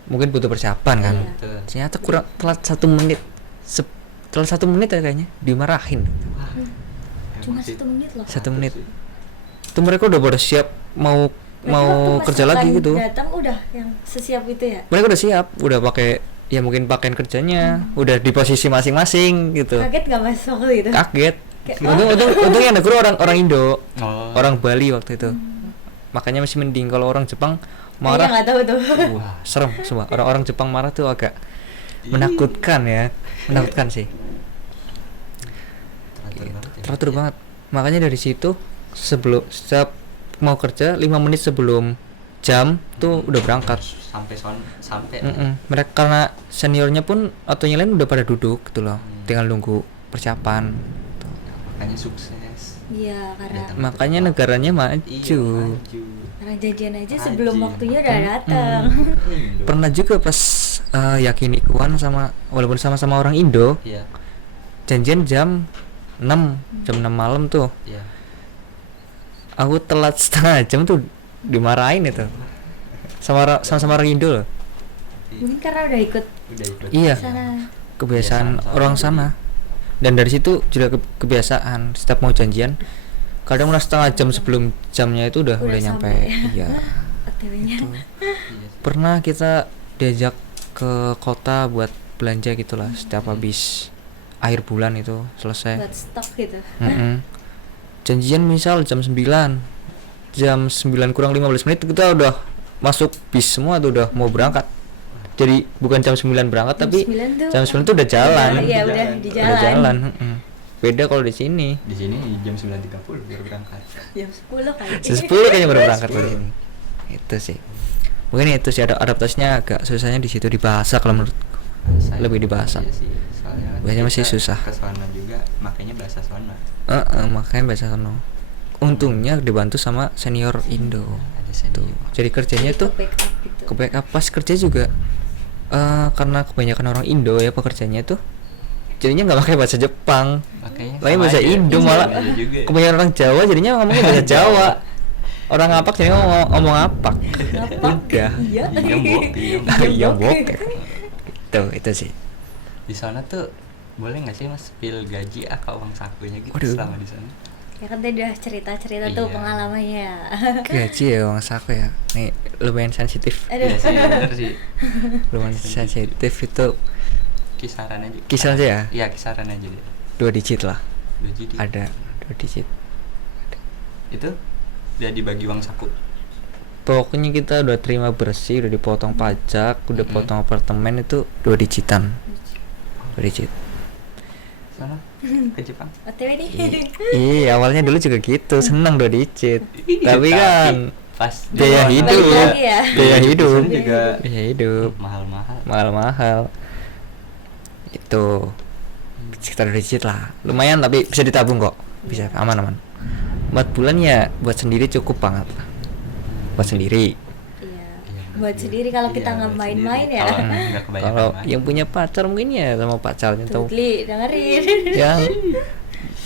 butuh persiapan kan. Iya. Betul. Ternyata kurang telat 1 menit. Telat 1 menit ya kayaknya dimarahin. Wah, cuma emang sih. 1 menit loh. 1 menit. sih. Itu mereka udah pada siap mau Berarti waktu Mas kerja lagi akan gitu. Datang udah yang sesiap itu ya. Mereka udah siap, udah pakai ya mungkin pakaian kerjanya, udah di posisi masing-masing gitu. Kaget gak Mas waktu itu? Kaget. Kayak, Untung yang negur orang Indo, Oh. orang Bali waktu itu. Makanya masih mending. Kalau orang Jepang Iya marah, nggak tahu tuh. wah serem semua. Orang Jepang marah tuh agak menakutkan ya, menakutkan sih. Teratur banget ya. Teratur banget. Makanya dari situ setiap mau kerja 5 menit sebelum jam tuh udah berangkat. Sampai Mereka karena seniornya pun atau yang lain udah pada duduk gitu loh, tinggal nunggu persiapan. makanya sukses. Iya karena Datang. Makanya negaranya maju. Iya, maju. karena janjian aja sebelum Rajin. waktunya udah datang. Indo. Pernah juga pas Yakinikuan sama walaupun sama-sama orang Indo, Iya. janjian jam 6 malam tuh. Iya. Aku telat setengah jam tuh dimarahin itu. Sama orang Indo loh. Mungkin karena udah ikut Udah ikut. Iya. sana. Kebiasaan Kebiasaan orang sama. sana. Dan dari situ juga kebiasaan setiap mau janjian kadang udah setengah jam sebelum jamnya itu udah nyampe. sampai. Iya. OTW-nya. Iya sih. Pernah kita diajak ke kota buat belanja gitulah setiap habis akhir bulan itu selesai. Buat stok gitu. Janjian misal jam 9 kurang 15 menit kita udah masuk bis semua tuh, udah mau berangkat. Jadi bukan jam 9 berangkat Jam tapi 9 tuh jam 9 tuh udah jalan. Iya udah Jalan. di Udah jalan. jalan. Beda kalau di sini. Di sini jam 9.30 baru berangkat. Jam 10 kali. Jam 10 kayaknya baru berangkat dari sini. Itu sih. Mungkin itu sih ada adaptasinya agak susahnya di situ di bahasa kalau menurut Bahasa lebih ya. di bahasa. Iya sih, soalnya kan Bahasanya masih kita susah. ke sono juga makanya bahasa sono. Makanya bahasa sono. Untungnya dibantu sama senior Indo. Ada Tuh. senior. Jadi kerjanya Jadi tuh ke backup gitu. ke backup pas kerja juga karena kebanyakan orang Indo ya pekerjaannya tuh jadinya nggak pakai bahasa Jepang, Makanya pakai sama bahasa aja. Indo Iya, malah. sama aja juga. Kebanyakan orang Jawa jadinya ngomongnya bahasa Jawa. Orang ngapak jadi ngomong apak. Udah. Iya. Iya, Mbok. Iya, Mbok. Iya bokeh. Itu sih. Di sana tuh boleh nggak sih mas spill gaji atau uang sakunya gitu Waduh. selama di sana? Ya kan tadi udah cerita-cerita tuh Iya. pengalamannya. Gaji ya uang saku ya. Nih lumayan sensitif. Aduh. Iya sih, bener sih. Lumayan sensitif itu Kisaran aja. Kisaran aja ya? Iya, kisaran aja deh. 2 digit lah. 2 jadi. Ada 2 digit. Itu udah dibagi uang saku. Pokoknya kita udah terima bersih, udah dipotong pajak, udah Mm-mm. potong apartemen itu 2 digitan. 2 digit. Sana ke Jepang. OTW nih. Iya, awalnya dulu juga gitu, senang 2 digit. Iya, Tapi kan pas biaya di hidup, Balik lagi ya. biaya di hidup, sana juga biaya hidup, mahal-mahal. mahal-mahal. Itu sekitar 2 digit lah, lumayan tapi bisa ditabung kok, bisa aman-aman. 4 bulan ya buat sendiri cukup banget lah, buat sendiri. Iya. Iya, Buat sendiri kalau kita iya, nggak buat main-main sendiri. ya. Kalau nggak kebanyakan Kalau main. yang punya pacar mungkin ya sama pacarnya tahu. Tutli, dengerin. Yang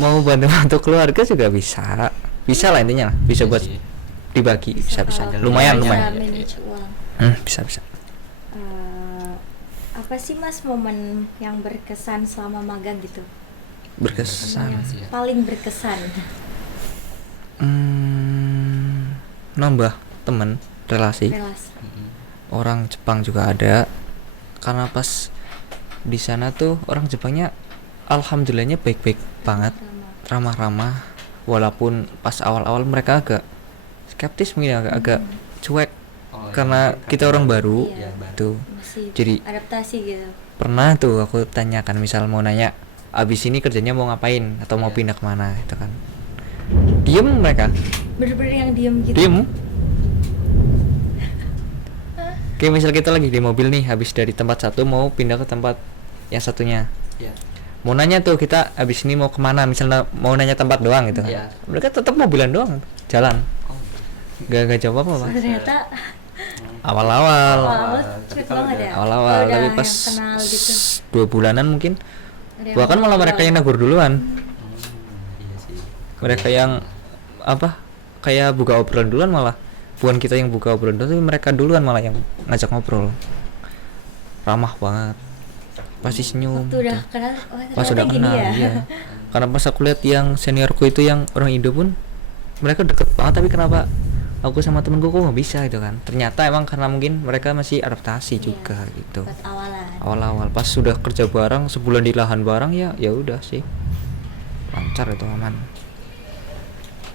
mau bantu keluarga juga bisa, bisa lah intinya lah, bisa Iya buat sih. dibagi, bisa kalau lumayan kita lumayan. manage uang. Bisa Apa sih mas momen yang berkesan selama magang gitu? berkesan. Yang Iya. paling berkesan. Nambah temen relasi. Relasi. Mm-mm. Orang Jepang juga ada, karena pas di sana tuh orang Jepangnya alhamdulillahnya baik-baik banget, Ramah. ramah-ramah. Walaupun pas awal-awal mereka agak skeptis mungkin agak cuek Oh, karena iya, kita orang baru. Iya. baru. Tuh Masih Jadi- adaptasi gitu. pernah tuh aku tanyakan, misal mau nanya abis ini kerjanya mau ngapain atau mau Iya. pindah kemana itu kan, diem mereka, Bener-bener yang diem gitu. diem. Kayak misal kita lagi di mobil nih, habis dari tempat satu mau pindah ke tempat yang satunya, Iya. mau nanya tuh kita abis ini mau kemana, misalnya mau nanya tempat doang gitu kan, Iya. mereka tetap mobilan doang jalan, Oh. gak jawab apa-apa. Ternyata Awal-awal awal tapi cepet kalau banget udah- ya. awal-awal Kalau udah tapi yang pas kenal gitu. 2 bulanan mungkin, Ada yang bahkan malah mereka yang ngobrol. negur duluan. Iya sih. Mereka yang apa kayak buka obrolan duluan, malah bukan kita yang buka obrolan duluan, tapi mereka duluan malah yang ngajak ngobrol, ramah banget, pasti senyum Waktu udah gitu. kenal, oh Pas ternyata udah gini kenal, ya. iya. Karena pas aku lihat yang seniorku itu yang orang Indo pun mereka deket banget, tapi kenapa aku sama temenku kok nggak bisa gitu kan, ternyata emang karena mungkin mereka masih adaptasi Iya. juga gitu. Buat awalan. Awal-awal pas sudah kerja bareng sebulan di lahan bareng ya udah sih lancar itu, aman.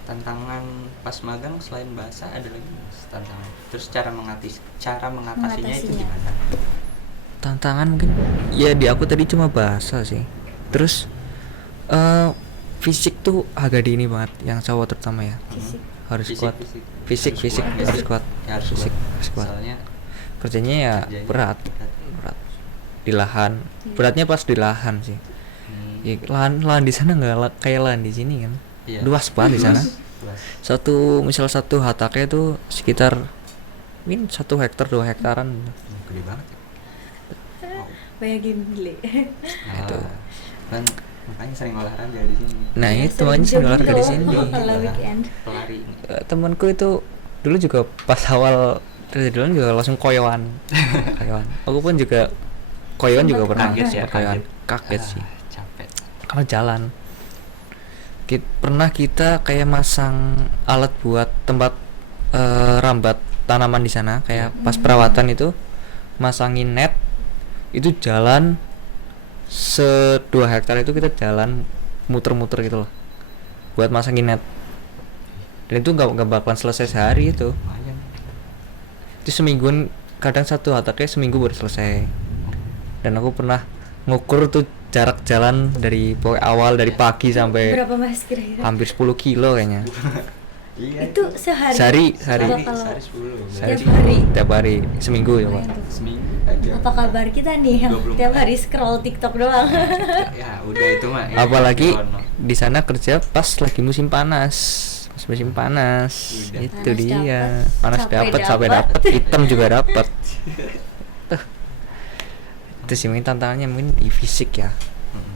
Tantangan pas magang selain bahasa ada lagi mas tantangan. Terus cara mengatasinya itu Mengatasinya. gimana? Tantangan mungkin ya di aku tadi cuma bahasa sih, terus fisik tuh agak di ini banget, yang cowok terutama ya Fisik. harus kuat, fisik Harus kuat, harus kuat, Ya, harus fisik kuat. harus kuat. Soalnya Kerjanya ya kerjanya berat di lahan, Iya. beratnya pas di lahan sih. Hmm, Ya, lahan di sana nggak kayak lahan di sini kan, iya. luas banget di sana. Luas. Misal satu hataknya itu sekitar mungkin 1 hektar 2 hektaran. Gede banget ya. Wow. Bayangin beli. Itu. Kan makanya sering olahraga di sini. Nah Ya, itu makanya sering olahraga di sini. Kalau weekend. Pelari. Temanku itu dulu juga pas awal dari duluan juga langsung koyoan. Aku pun juga koyoan juga pernah. Kaget ya, koyoan. kaget. Kaget sih. Capek. Kalau jalan pernah kita kayak masang alat buat tempat rambat tanaman di sana, kayak pas perawatan itu masangin net, itu jalan 2 hektar itu kita jalan muter-muter gitu loh buat masangin net, dan itu nggak bakalan selesai sehari itu Lumayan. semingguan, kadang satu hataknya seminggu baru selesai. Dan aku pernah ngukur tuh jarak jalan dari pokoknya awal dari pagi sampai Berapa mas kira-kira? hampir 10 kilo kayaknya. Iya. Itu sehari. Sehari. Coba kalau Sehari 10. Setiap berarti hari. Tiap hari seminggu ya, Pak. lumayan tuh. seminggu aja. Apa kabar kita nih yang 24. tiap hari scroll TikTok doang? Ya udah itu mah. ya. Apalagi Sembrono. di sana kerja pas lagi musim panas. Pas musim panas. Udah. Itu Panas dia. dapet, Panas capek dapat, sampai dapet. dapat, hitam juga dapat. Tuh. Itu sih mungkin tantangannya mungkin di fisik ya. Mm-mm.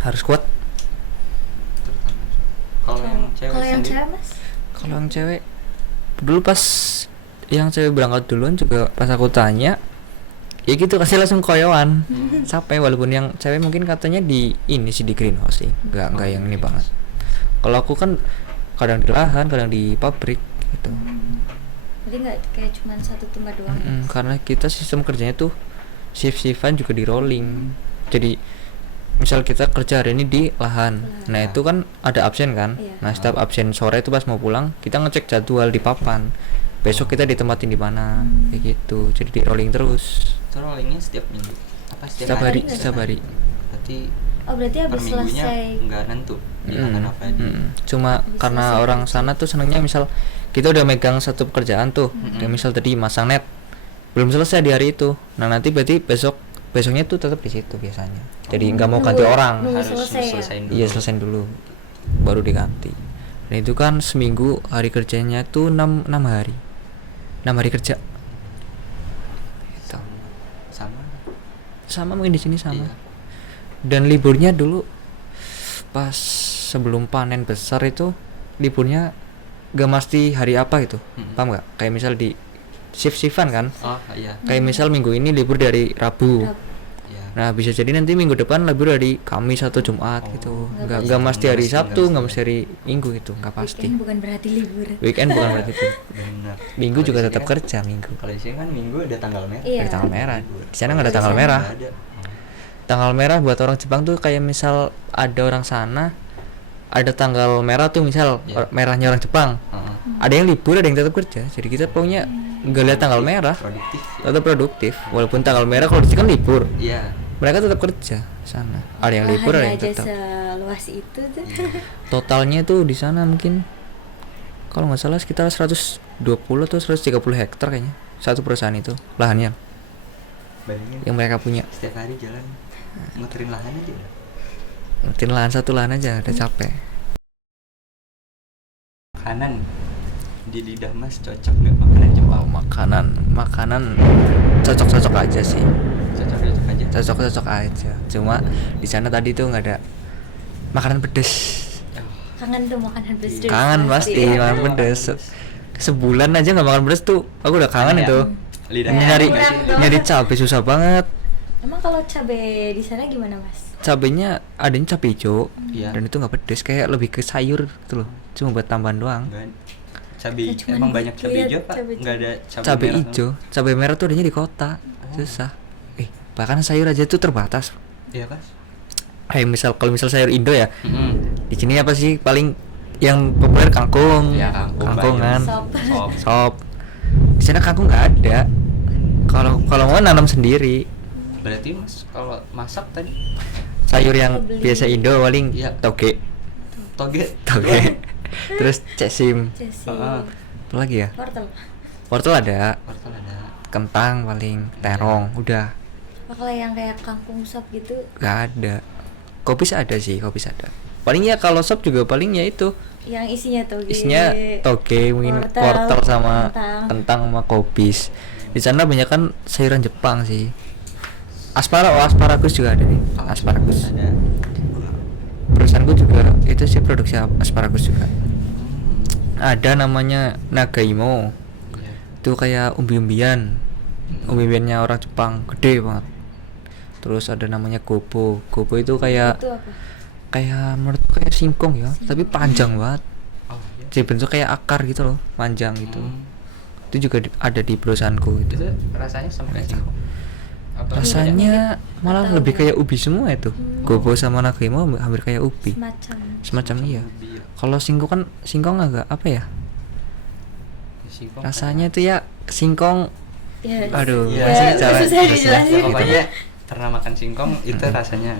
Harus kuat. Terutama. Kalau yang cewek Kalau yang sendiri, cewek mas? Kalau yang cewek dulu pas yang cewek berangkat duluan juga pas aku tanya ya gitu kasih langsung koyoan sampai walaupun yang cewek mungkin katanya di ini sih di greenhouse sih nggak yang ini banget. Kalau aku kan kadang di lahan kadang di pabrik gitu. Jadi nggak kayak cuma satu tempat doang. Karena kita sistem kerjanya tuh shift-shiftan juga di rolling. Jadi misal kita kerja hari ini di lahan, nah itu kan ada absen kan. Iya. Nah setiap absen sore itu pas mau pulang kita ngecek jadwal di papan. Besok kita ditempatin di mana, kayak gitu. Jadi di rolling terus. itu rollingnya setiap minggu. Apa Setiap hari hari, nggak setiap hari. Berarti Oh berarti per habis minggunya selesai. nggak nentu. Dilakukan apa aja. Cuma Habis karena selesai orang kerja. sana tuh senangnya misal kita udah megang satu pekerjaan tuh, kayak misal tadi masang net, belum selesai di hari itu. Nah nanti berarti besoknya tuh tetap di situ biasanya. Jadi nggak mau ganti Nunggu- orang. nunggu Harus selesai ya? selesaiin dulu. Iya selesai dulu baru diganti. Dan itu kan seminggu hari kerjanya tuh 6 hari. 6 hari kerja. Gitu. Sama. Sama mungkin di sini sama. Iya. Dan liburnya dulu pas sebelum panen besar itu liburnya gak mesti hari apa gitu. Paham nggak? Kayak misal di shift-shiftan kan. Oh iya. Kayak misal minggu ini libur dari Rabu. Rabu. Iya. Nah bisa jadi nanti minggu depan libur dari Kamis atau Jumat gitu. Nggak Nggak mesti hari mesti, Sabtu, nggak nggak mesti. mesti hari Minggu gitu, nggak pasti. Weekend bukan berarti libur. Weekend bukan berarti itu. Benar. Minggu Kalau juga di tetap sini kan- kerja minggu. Kalau di sini kan minggu ada tanggal merah. Iya. Ada tanggal merah. Di sana nggak ada Kalau tanggal di sana merah. Nggak ada. Tanggal merah buat orang Jepang tuh kayak misal ada orang sana ada tanggal merah tuh misal Iya. merahnya orang Jepang. Heeh. Ada yang libur, ada yang tetap kerja. Jadi kita pokoknya nggak lihat tanggal merah, Produktif. tetap produktif. Walaupun tanggal merah kalau di sini kan libur, Iya. mereka tetap kerja sana. Ada yang libur, ada yang Lahannya aja tetap. seluas itu tuh. Totalnya tuh di sana mungkin kalau nggak salah sekitar 120 atau 130 hektar kayaknya satu perusahaan itu lahannya Bayangin yang mereka punya. setiap hari jalan muterin lahan aja. Ngertiin lahan satu lahan aja udah capek. Makanan di lidah Mas cocok nggak makanan Jepang? Makanan cocok aja sih, Cocok aja. cocok aja. Cuma di sana tadi tuh nggak ada makanan pedes. Kangen tuh makanan pedes. Kangen pasti makan pedes. Sebulan aja nggak makan pedes tuh aku udah kangen Iya. itu. Lidahnya Nyari kurang dong. nyari cabai susah banget. Emang kalau cabe di sana gimana mas? Cabainya adanya cabai hijau Iya. dan itu nggak pedes, kayak lebih ke sayur gitu loh, cuma buat tambahan doang. Enggak. Cabai Ya, cuman emang banyak cabai lihat hijau Pak? cabai Enggak ada Cabai merah hijau, cabai merah tuh adanya di kota, susah. Bahkan sayur aja tuh terbatas. sama? Iya Mas. Kayak kalau misal sayur Indo ya, Mm-mm. di sini apa sih paling yang populer kangkung, Ya, kangkung, kangkungan, Sop. sop. Di sana kangkung nggak ada. Kalau mau nanam sendiri. Berarti Mas kalau masak tadi Sayur yang Beli. biasa Indo paling Iya. toge, toge. terus cesim, Jesse. Heeh. apa lagi ya? Wortel. Wortel ada, Wortel ada. kentang paling, terong, udah Oh, kalau yang kayak kangkung sop gitu. nggak ada. Kopis ada sih, kopis ada. Paling ya kalau sop juga paling ya itu Yang isinya toge. isinya toge, mungkin wortel sama kentang sama kopis. Di sana banyak kan sayuran Jepang sih. Asparagus juga ada nih. Asparagus. Ada. Perusahaanku juga itu sih produksi asparagus juga. Ada namanya Nagaimo. Iya. Itu kayak umbi-umbian. Umbi-umbiannya orang Jepang, gede banget. Terus ada namanya gobo. Gobo itu kayak Itu apa? menurutku kayak singkong ya, tapi panjang banget. Oh iya. Jadi bentuk kayak akar gitu loh, panjang gitu. Hmm. Itu juga ada di perusahaanku itu. Itu rasanya sama kayak singkong. Apa Rasanya malah Atau lebih enggak? kayak ubi semua itu. Gobo sama Nagaimo hampir kayak ubi. Semacam iya. ubi ya? Kalau singkong agak apa ya? Singkong Rasanya itu ya singkong. Ya, Aduh, Iya, masih iya, cara susah jelasin. dijelasin. ya, pokoknya pernah makan singkong itu rasanya.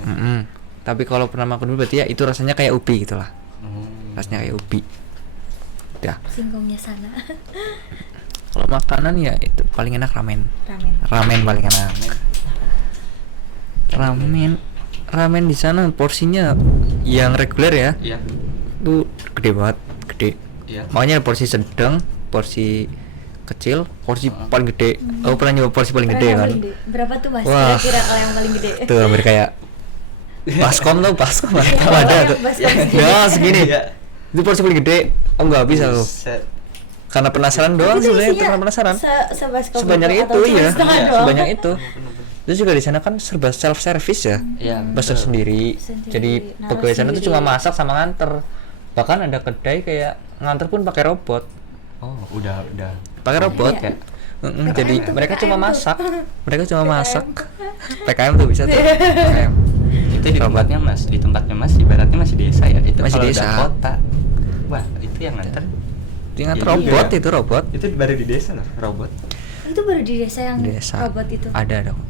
Tapi kalau pernah makan ubi berarti ya itu rasanya kayak ubi gitulah. Hmm. Rasanya kayak ubi. Ya. Singkongnya sana. Kalau makanan ya itu paling enak ramen. Ramen. Paling enak. Ramen di sana porsinya yang reguler ya. Iya. Itu gede banget, gede. Iya. Makanya porsi sedang, porsi kecil, porsi paling gede. Aku pernah nyoba porsi paling gede kan. Berapa tuh Mas? Wah. Kira-kira kalau yang paling gede? Tuh hampir kayak baskom tuh, baskom ada tuh. Baskom segini. Ya segini. Iya. Itu porsi paling gede. Oh nggak bisa tuh. Buset. Karena penasaran doang Itu sebenarnya, isinya karena penasaran. Sebaskom Sebanyak atau itu cuma ya. setengah Iya, doang? Sebanyak itu. Terus juga di sana kan serba self service ya. Iya. Pesan sendiri. Sendiri, Jadi naruh pegawai sana tuh sendiri. cuma masak sama nganter. Bahkan ada kedai kayak nganter pun pakai robot. Oh, udah. Pakai robot Iya. ya. Jadi PKM tuh, mereka cuma PKM tuh. masak. Mereka cuma masak. PKM tuh bisa tuh. PKM. Itu di tempatnya Mas, ibaratnya masih desa ya. Itu Masih kalau desa. udah kota. Wah, itu yang nganter. Dia nganter Iya. robot, itu robot. Itu baru di desa loh, robot. Itu baru di desa yang Desa. robot itu. Ada dong.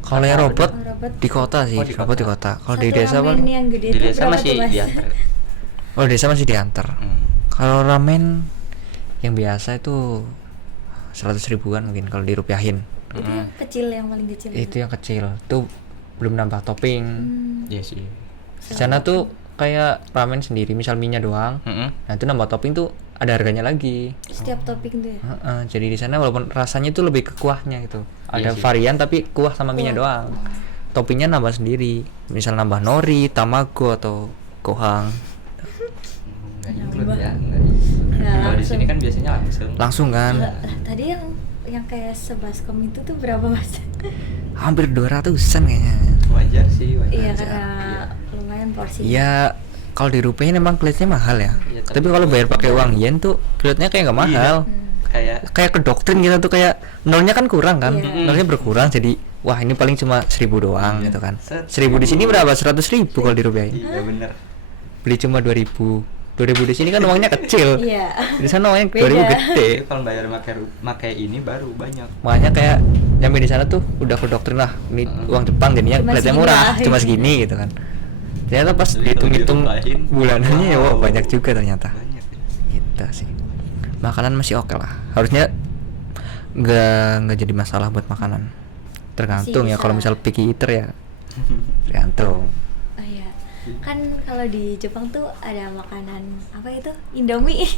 Kalau yang robot Robot. di kota sih, Oh, di robot di kota. kota. Kalau di Satu desa ramen paling yang gede Di itu desa berapa masih tuh, Mas? diantar. oh desa masih diantar. Hmm. Kalau ramen yang biasa itu 100 ribuan mungkin kalau dirupiahin. Itu yang kecil, yang paling kecil. Itu yang kecil. Tuh belum nambah topping. Iya sih. Di sana tuh kayak ramen sendiri, misal mie-nya doang. Nah, itu nambah topping tuh ada harganya lagi. Setiap topping tuh ya. Jadi di sana walaupun rasanya tuh lebih ke kuahnya gitu. Ada Iya sih. varian tapi kuah sama mie-nya Kuah. doang. Toppingnya nambah sendiri. Misal nambah nori, tamago atau gohang. Enggak include ya, enggak. Nggak Kalau di langsung. sini kan biasanya langsung. Langsung kan. Lah, tadi yang kayak sebaskom itu tuh berapa Mas? Hampir 200-an kayaknya. Wajar sih, wajar. Iya, Iya. karena lumayan porsinya. Iya, kalau dirupiahin emang kelihatannya mahal ya. Iya, Tapi kalau bayar pakai uang yen tuh kelihatannya kayak nggak mahal. Kayak Kayak ke doktrin kita tuh kayak nolnya kan kurang kan. Iya. Nolnya berkurang jadi wah ini paling cuma 1.000 doang Iya. gitu kan. Set. 1.000 di sini berapa? 100.000 kalau dirupiahin. iya bener. Beli cuma 2.000. 2.000 di sini kan uangnya kecil. Iya. Di sana uangnya Beda. 2.000 gede. Jadi kalau bayar pakai ini baru banyak. Makanya kayak nyampe di sana tuh udah ke doktrin lah. Ini uang Jepang jadinya Cuma kelihatannya segini murah, lah. cuma segini gitu kan. Ternyata pas Jadi dihitung-hitung kalau dirupahin, bulanannya ya wah wow. banyak juga ternyata. Banyak. Ya. Gitu sih. Makanan masih oke lah. Harusnya nggak jadi masalah buat makanan. Tergantung Masih ya kalau bisa. misal picky eater ya. Tergantung. Oh iya. Kan kalau di Jepang tuh ada makanan apa itu? Indomie.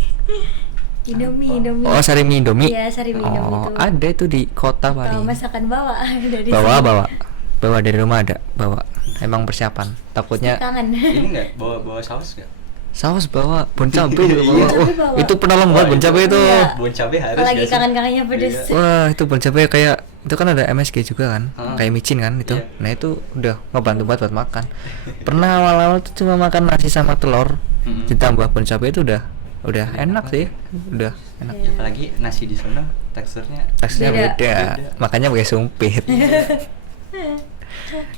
Indomie. Oh, sarimi Indomie. Iya, sarimi Indomie Oh, itu. ada itu di kota Kalau paling. masakan bawa dari Bawa sini. bawa dari rumah ada, bawa. Emang persiapan. Takutnya Kangen. Ini enggak bawa saus enggak? saus bawa, bon cabe juga bawa. Iya, Wah, cabe bawa. itu penolong banget bon cabe itu. Iya. Bon cabe harus. Apalagi nggak sih? kangen-kangennya pedes. Iya. Wah, itu bon cabe kayak itu kan ada MSG juga kan, kayak micin kan itu. Iya. Nah, itu udah ngebantu banget buat makan. Pernah awal-awal tuh cuma makan nasi sama telur, ditambah bon cabe itu udah enak sih. Udah enak. Iya. Apalagi nasi di sana teksturnya Teksturnya Beda. beda. Makanya pakai sumpit.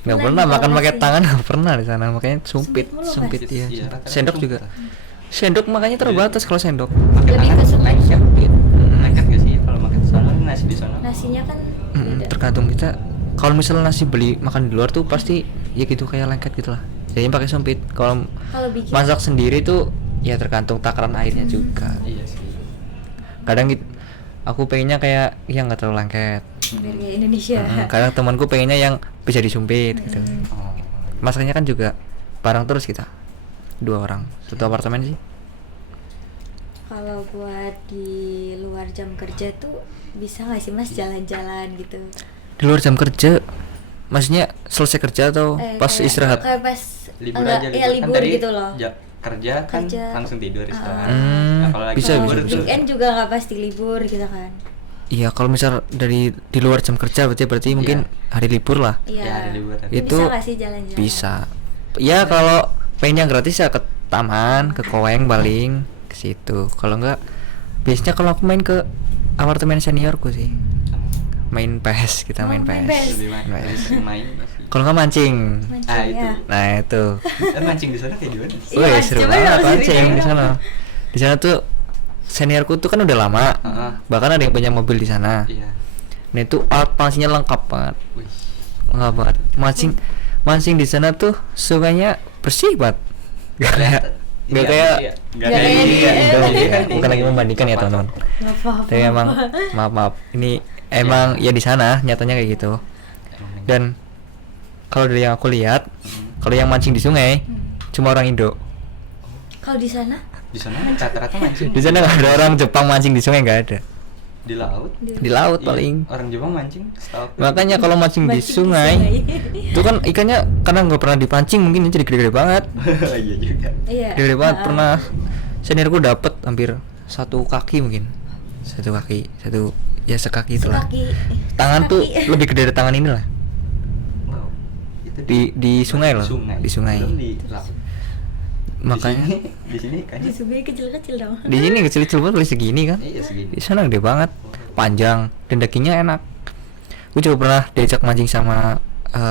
Nggak pernah Pernah makan nyoba pakai sih. tangan, nggak pernah di sana, makanya sumpit, Sumpit mulu, sumpit Mas. iya. Iya, rata-rata Sendok juga. sumpit. Sendok makanya terbatas kalau sendok. pakai Lebih tangan ke sumpit. lengket gitu. Lengket gak sih kalau makan di sana nasi di sana? Nasinya kan beda. Tergantung kita. Kalau misalnya nasi beli makan di luar tuh pasti ya gitu kayak lengket gitu lah. Jadinya pakai sumpit. Kalau Kalau bikin masak sendiri tuh ya tergantung takaran airnya juga. Iya sih. Kadang aku pengennya kayak yang nggak terlalu lengket. biar kayak Indonesia. Kadang temanku pengennya yang bisa disumpit gitu. Oh. Masaknya kan juga bareng terus kita. 2 orang, satu apartemen sih. Kalau buat di luar jam kerja tuh bisa nggak sih Mas jalan-jalan gitu? Di luar jam kerja, maksudnya selesai kerja atau pas kayak- istirahat? Kayak pas Libur enggak, aja ya Kan libur tadi gitu loh. kerja kan Kerja. langsung tidur istirahat. Hmm, Apalagi bisa, libur bisa, tuh. bisa. Weekend juga nggak pasti libur gitu kan? Iya, kalau misal di luar jam kerja berarti mungkin hari libur lah. Iya. Ya, hari libur tadi. Itu bisa nggak sih jalan-jalan? Bisa. Ya kalau pengen yang gratis ya ke taman, ke Koeng paling ke situ. Kalau enggak biasanya kalau aku main ke apartemen seniorku sih. Main PS, kita main Oh, main PS. PS. Lebih lebih main sih. Kalau nggak mancing. Mancing Ah, itu. ya. Nah, itu. Mancing di sana kayak gimana? Iya, Wih, Mas, seru coba banget dong mancing ceritain di dong. sana. Di sana tuh seniorku tuh kan udah lama. Heeh. Bahkan ada yang punya mobil di sana. Iya. Nah, itu alat mancingnya lengkap banget. Wih. Lengkap banget. Mancing di sana tuh sungainya bersih banget. Gak kayak Nggak Iya, kayak iya. nggak kayak di Iya, Indo, iya, kan bukan lagi Indo. membandingkan ya teman-teman. Nggak apa-apa. Tapi emang maaf ini emang ya di sana nyatanya kayak gitu. Emang. Dan kalau dari yang aku lihat, kalau yang mancing di sungai cuma orang Indo. Kalau di sana Di sana rata-rata mancing Di sana nggak ada orang Jepang mancing di sungai, nggak ada. di laut. Di laut Iya, paling. orang Jepang mancing setahu aku. Makanya kalau mancing di sungai itu kan ikannya karena nggak pernah dipancing mungkin jadi gede-gede banget. Iya juga. Iya. Gede banget. Ah. Pernah seniorku dapet hampir 1 kaki mungkin. 1 kaki, satu ya sekaki itulah. Sekaki. Tangan tuh Sekaki. lebih gede dari tangan ini lah. Wow. Itu Di sungai loh. Di sungai. Belum di laut. Makanya di sini kan Di sungai kecil-kecil dong. di sini kecil-kecil banget boleh segini kan. iya segini. Di sana gede banget, panjang dan dagingnya enak. Gue juga pernah diajak mancing sama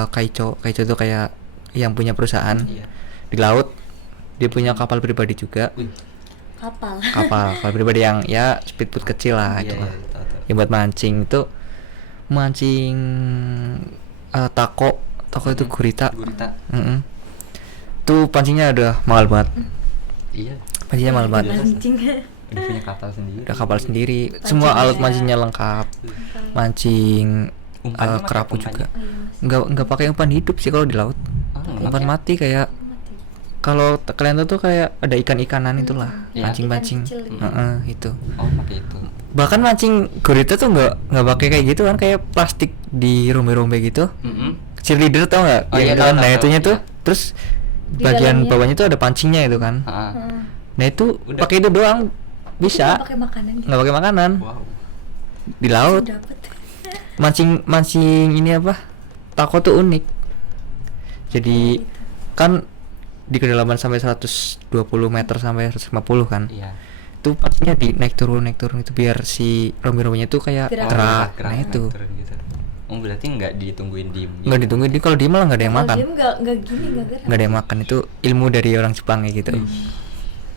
Kaico. Kaico tuh kayak yang punya perusahaan Iya. di laut. Dia punya kapal pribadi juga. Wih. Kapal Pribadi yang ya speedboat kecil lah Iya, itu iya, lah. tahu. Yang buat mancing itu mancing tako itu gurita. Gurita. Mm-mm. Tuh pancingnya udah mahal banget. Iya. Pancingnya mahal banget. Mancing. Udah punya kapal sendiri. Udah kapal sendiri, Pancingnya. semua alat mancingnya lengkap. Mancing Umpannya pakai kerapu umpan juga. Oh, iya, Mas. Nggak pakai umpan hidup sih kalau di laut. Umpan mati kayak Mati. kalau kalian tahu tuh kayak ada ikan-ikanan itulah, Iya. pancing-pancing. Ikan kecil gitu. Itu. Oh, pakai itu. Bahkan mancing gurita tuh nggak pakai kayak gitu kan, kayak plastik di rombe-rombe gitu. Cheerleader tau nggak? Oh, Yang iya, itu kan, tahu, nah tahu, itunya tuh, iya. terus Di bagian dalamnya. bawahnya tuh ada pancingnya itu kan. Heeh. Heeh. Nah itu Udah. pakai itu doang bisa, Nggak pakai makanan gitu. nggak pakai makanan Wow. di laut. Dapat. Mancing ini apa? Tako tuh unik. Jadi kan di kedalaman sampai 120 meter sampai 150 kan. Iya. Itu pastinya di naik turun itu biar si rombe-rombenya tuh kayak Gerak. gerak. gerak, Nah itu turun gitu. Oh, berarti nggak ditungguin diem. nggak ditungguin, di kalau diem malah nggak ada yang Kalau makan. diem nggak gini nggak gerak. Nggak ada yang makan, itu ilmu dari orang Jepang kayak gitu.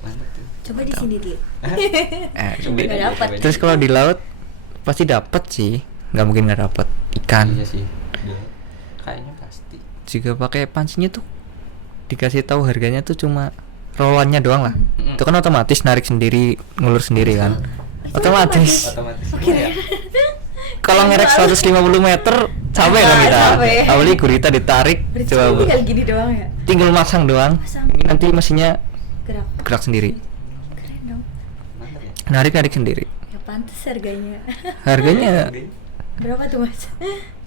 Mantap tuh. Coba di sini dia. Cobain Nggak aja, dapat. cobain Terus aja. kalau di laut pasti dapat sih, nggak mungkin nggak dapat ikan. Iya sih. Iya. Kayaknya pasti. Juga pakai pancinya tuh dikasih tahu harganya tuh cuma rolannya doang lah. Mm-mm. Itu kan otomatis narik sendiri, ngulur sendiri kan. Itu Otomatis. Otomatis. Oke. Ya. Kalau ngerek 150 meter capek kan kita. Capek. Apalagi gurita ditarik, Berarti coba cuma tinggal gini doang ya. tinggal masang doang. Pasang. Ini nanti mesinnya Gerak. gerak sendiri. Keren dong. Mantap ya. Narik sendiri. Ya pantas harganya. Harganya Berapa tuh Mas?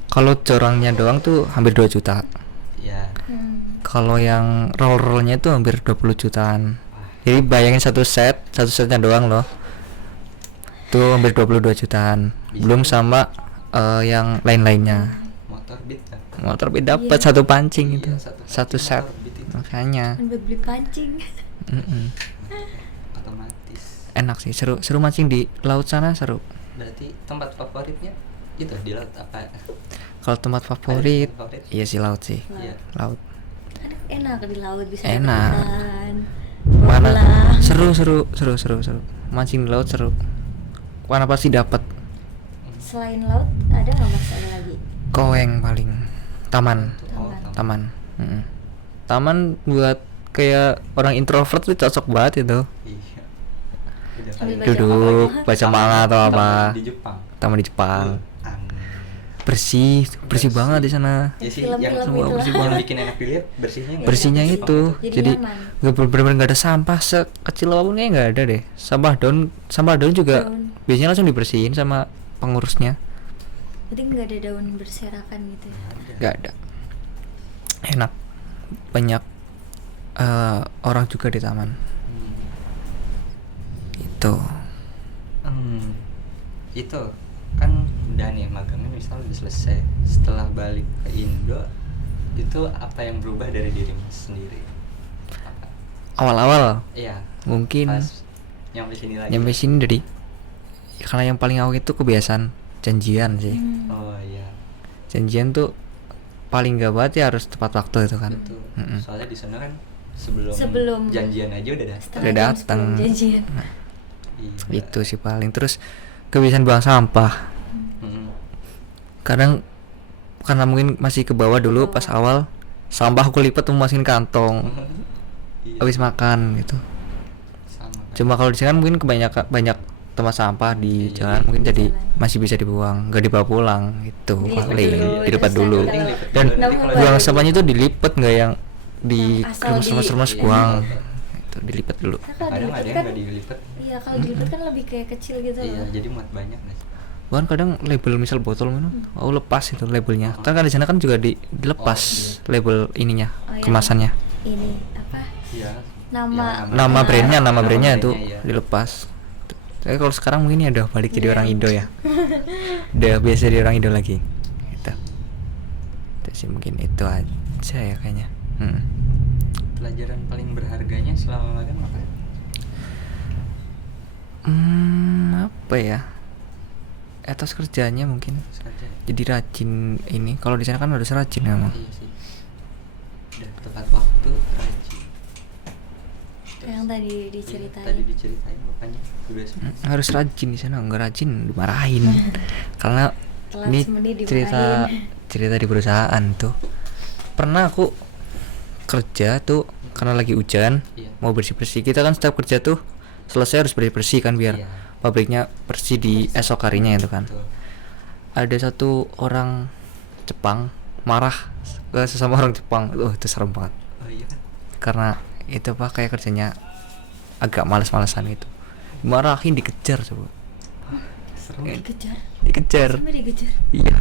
kalau corangnya doang tuh hampir 2 juta. Ya. Kalau yang roll-rollnya tuh hampir 20 jutaan. Jadi bayangin satu setnya doang loh. Tuh hampir 22 jutaan. Bisa. Belum sama yang lain-lainnya. Motor beat kan. Motor dapat Iya. satu pancing itu. Iya, Satu set. motor beat itu. Makanya Kan buat beli pancing. mm-mm. Otomatis. enak sih, seru mancing di laut sana, seru. Berarti tempat favoritnya itu di laut apa? Kalau tempat favorit, favorit? iya sih laut sih. Iya. Laut. Kan enak di laut bisa Enak. dapet ikan. Mana Bola. seru. Mancing di laut seru. Mana pasti dapat. Selain laut ada nggak Mas ada lagi? Koeng paling. Taman. Oh, Taman. Mm-mm. Taman buat kayak orang introvert tuh cocok banget itu. Iya. Udah Sambil kali. baca Duduk apa? baca manga atau Taman apa. Di Jepang. Taman di Jepang. Amin. Bersih banget di sana. Ya sih, Film-film yang itu semua lah. bersih yang banget. bikin enak dilihat bersihnya. nggak? Bersihnya Bersih itu. banget. Jadi nyaman. nggak bener-bener nggak ada sampah sekecil apapun, kayaknya nggak ada deh. Sampah daun juga Daun. biasanya langsung dibersihin sama pengurusnya. Berarti nggak ada daun berserakan gitu ya? Nggak ada. Enak, banyak orang juga di taman itu. Itu kan udah nih magangnya misal udah selesai, setelah balik ke Indo itu apa yang berubah dari diri Mas sendiri? Apa? Awal-awal Iya, mungkin pas nyampe sini lagi. nyampe sini dari, karena yang paling awal itu kebiasaan janjian sih. Oh iya, Janjian tuh paling gak banget ya harus tepat waktu itu kan. betul. Mm-mm. Soalnya di sana kan sebelum Sebelum- janjian aja udah datang. Setengah Udah jam datang. sebelum janjian. Iya. Itu sih paling. Terus kebiasaan buang sampah. Mm-mm. Kadang karena mungkin masih ke bawah dulu pas awal, sampah aku lipat tuh masukin kantong Iya. habis makan gitu. Cuma kalau di sini kan mungkin kebanyakan banyak tempat sampah di Iya, jalan, mungkin jadi jalan. masih bisa dibuang, nggak dibawa pulang itu Dilipat paling dulu, dilipat terus dulu. nanti kalau Dan nemu buang balik. sampahnya itu dilipet, nggak yang di Yang asal remes-remes di- buang. Itu dilipet dulu. Nah, kalau Kadang ada dilipat yang kan nggak dilipat. iya kalau dilipat kan lebih kayak kecil gitu Iya, loh. jadi muat banyak nih. Bahkan kadang label misal botol minum, oh lepas itu labelnya. Kan di sana kan juga dilepas Oh, label ininya, Oh, yang kemasannya. ini apa Iya. Nama- Ya, Nama brandnya brandnya, itu iya. dilepas. Tapi kalau sekarang mungkin ya udah balik jadi Iya. orang Indo ya. Udah biasa jadi orang Indo lagi. Gitu. Itu sih mungkin itu aja ya kayaknya. Pelajaran paling berharganya selama magang apa? Apa ya? Etos kerjanya mungkin. Saja. Jadi rajin ini. Kalau di sana kan harus rajin memang. Iya sih. Udah tepat waktu, rajin. yang tadi Iya, diceritain. tadi diceritain makanya udah Harus rajin di sana, nggak rajin dimarahin. Karena Telat ini semenit cerita dimarahin. di perusahaan tuh. Pernah aku kerja tuh karena lagi hujan, Iya. mau bersih-bersih. Kita kan setiap kerja tuh selesai harus bersih-bersih kan biar Iya. pabriknya bersih di esok harinya itu kan. Betul. Ada satu orang Jepang marah ke sesama orang Jepang. Itu serem banget. Oh iya kan? Karena itu apa kayak kerjanya agak malas-malasan itu. Marahin dikejar coba. Seru. Dikejar. Dikejar. Sampai dikejar. Iya.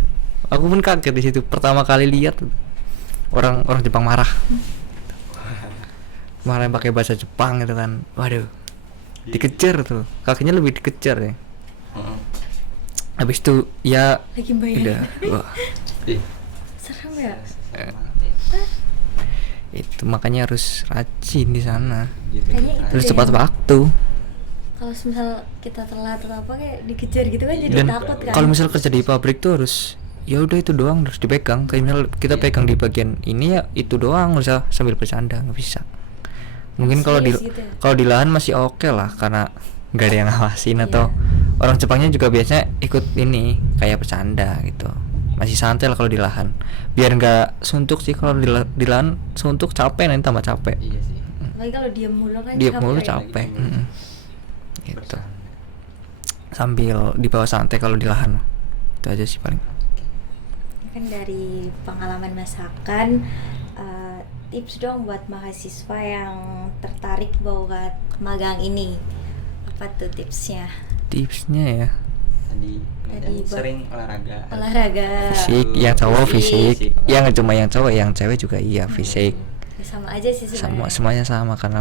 Aku pun kaget di situ pertama kali lihat orang Jepang marah. Marah pakai bahasa Jepang gitu kan. Waduh. Dikejar tuh. Kakinya lebih dikejar ya. Heeh. Habis itu ya Lagi bayar. udah. Wah, Ih, Serem ya. serem banget ya. itu makanya harus rajin di sana. Gitu, Kayaknya gitu. itu Terus deh tepat yang- waktu. Kalau misal kita telat atau apa kayak dikejar gitu kan jadi Dan takut kan. kalau misal kerja di pabrik tuh harus ya udah itu doang harus dipegang. Kayak misal kita Iya. pegang di bagian ini ya itu doang, nggak usah sambil bercanda, nggak bisa. Mungkin kalau di Serius gitu ya? kalau di lahan masih oke lah karena nggak ada yang ngawasin atau Iya. orang Jepangnya juga biasanya ikut ini kayak bercanda gitu. Masih santai lah kalau di lahan. Biar nggak suntuk sih kalau di lahan suntuk capek nanti tambah capek. Iya sih. Apalagi kalau diam mulu kan Diam mulu capek. capek. Lagi Mm-mm. Gitu. Bersama. Sambil di bawah santai kalau di lahan. Itu aja sih paling. Kan dari pengalaman masakan tips dong buat mahasiswa yang tertarik buat magang ini. Apa tuh tipsnya? Tipsnya ya Tadi Tadi buat- sering olahraga. Olahraga. fisik, yang cowok fisik, Fisik. yang cuma yang cowok, yang cewek juga iya fisik. Ya, sama aja sih Sama sebenarnya. semuanya sama karena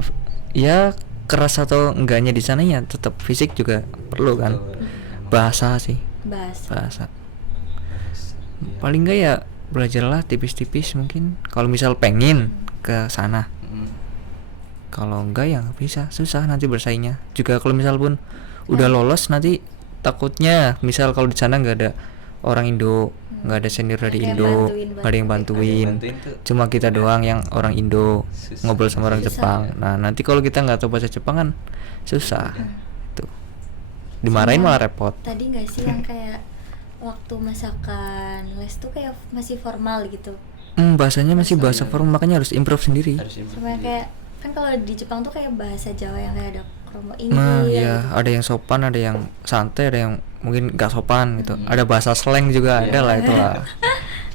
ya keras atau enggaknya di sana ya tetap fisik juga perlu kan. Betul. Emang Bahasa sih, Bahasa. bahasa. bahas. Iya. Paling enggak ya belajarlah tipis-tipis mungkin kalau misal pengen ke sana. Mm. Kalau enggak ya nggak bisa, susah nanti bersaingnya. Juga kalau misal pun udah lolos nanti takutnya misal kalau di sana nggak ada orang Indo, nggak ada senior dari Kayak Indo, bantuin, nggak ada yang bantuin. bantuin. Bantuin tuh. Cuma kita doang yang orang Indo Susah. ngobrol sama orang Susah. Jepang. Nah nanti kalau kita nggak tahu bahasa Jepang kan susah. Udah. Tuh dimarahin Sama malah repot. Tadi nggak sih yang kayak waktu masakan les tuh kayak masih formal gitu. Bahasanya masih bahasa Bahasa. formal makanya harus improve sendiri. Harus improve Sama diri. kayak kan kalau di Jepang tuh kayak bahasa Jawa yang kayak ada kromo ini. Nah iya ada yang sopan, ada yang santai, ada yang mungkin nggak sopan gitu. Ada bahasa slang juga Iya. ada lah itu lah.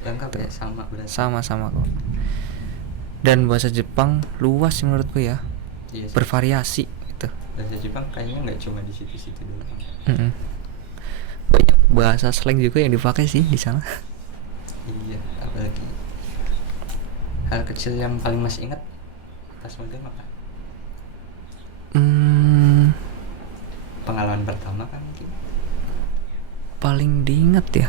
Lengkap ya, sama berarti. Sama-sama kok. Dan bahasa Jepang luas sih menurutku ya, Iya sih. bervariasi gitu. Bahasa Jepang kayaknya nggak cuma di situ-situ doang. Mm-mm. Banyak bahasa slang juga yang dipakai sih di sana. Iya, apalagi hal kecil yang paling Mas ingat pas magang apa? Pengalaman pertama kan mungkin. Paling diingat ya.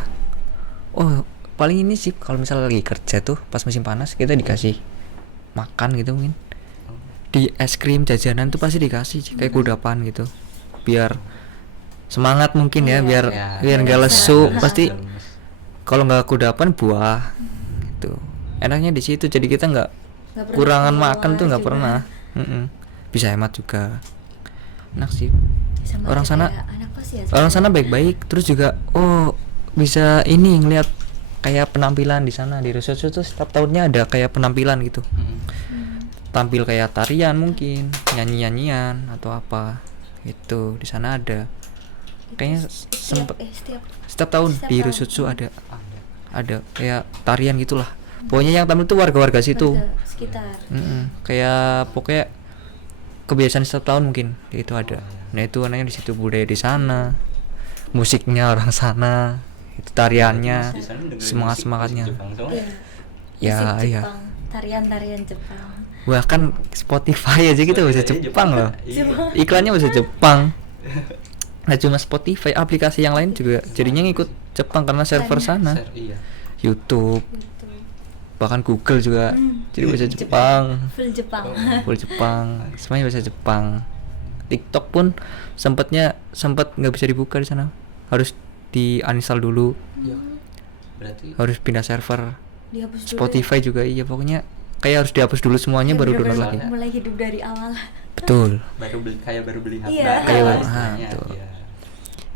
Oh, paling ini sih kalau misalnya lagi kerja tuh pas musim panas kita dikasih makan gitu mungkin. Oh, Di es krim jajanan tuh pasti dikasih kayak kudapan gitu. Biar semangat mungkin ya, Iya. biar ya, biar nggak biasa. lesu Lemes, pasti. lemes. Kalau nggak kudapan buah gitu. Enaknya di situ jadi kita nggak Nggak pernah kurangan keluar makan tuh nggak juga. pernah. Bisa hemat juga. Enak sih. Sama Orang aja sana kayak anak kos ya orang sana sebenarnya. baik-baik, terus juga bisa ini ngelihat kayak penampilan di sana di resort tuh setiap tahunnya ada kayak penampilan gitu. Mm. Hmm. Tampil kayak tarian mungkin, nyanyi-nyanyian atau apa. Itu di sana ada. Kayaknya sempet setiap setiap tahun setiap di tahun. Rusutsu ada Ada. kayak tarian gitulah. Pokoknya yang tamu itu warga-warga situ. warga sekitar. Kayak pokoknya kebiasaan setiap tahun mungkin itu ada. Nah itu anaknya di situ, budaya di sana, musiknya orang sana, itu tariannya, Di sana dengerin semangat musik semangatnya. Jepang semua. Iya. Ya, Musik iya. Jepang, tarian-tarian Jepang. Bahkan Spotify aja gitu bahasa Spotify Jepang loh. Iya. Iklannya bahasa Jepang. Nah cuma Spotify, aplikasi yang lain juga jadinya ngikut Jepang karena server sana. Iya. YouTube, Gitu. bahkan Google juga jadi bahasa Jepang. Full Jepang. Full Jepang, semuanya bahasa Jepang. TikTok pun sempat nggak bisa dibuka di sana, harus di uninstall dulu, Iya. Berarti harus pindah server. Dihapus dulu. Spotify juga iya, pokoknya kayak harus dihapus dulu semuanya Ya, baru bener-bener download lagi. mulai hidup dari awal. Betul, baru beli HP Iya. baru Kayak baru, istilahnya. betul. Iya.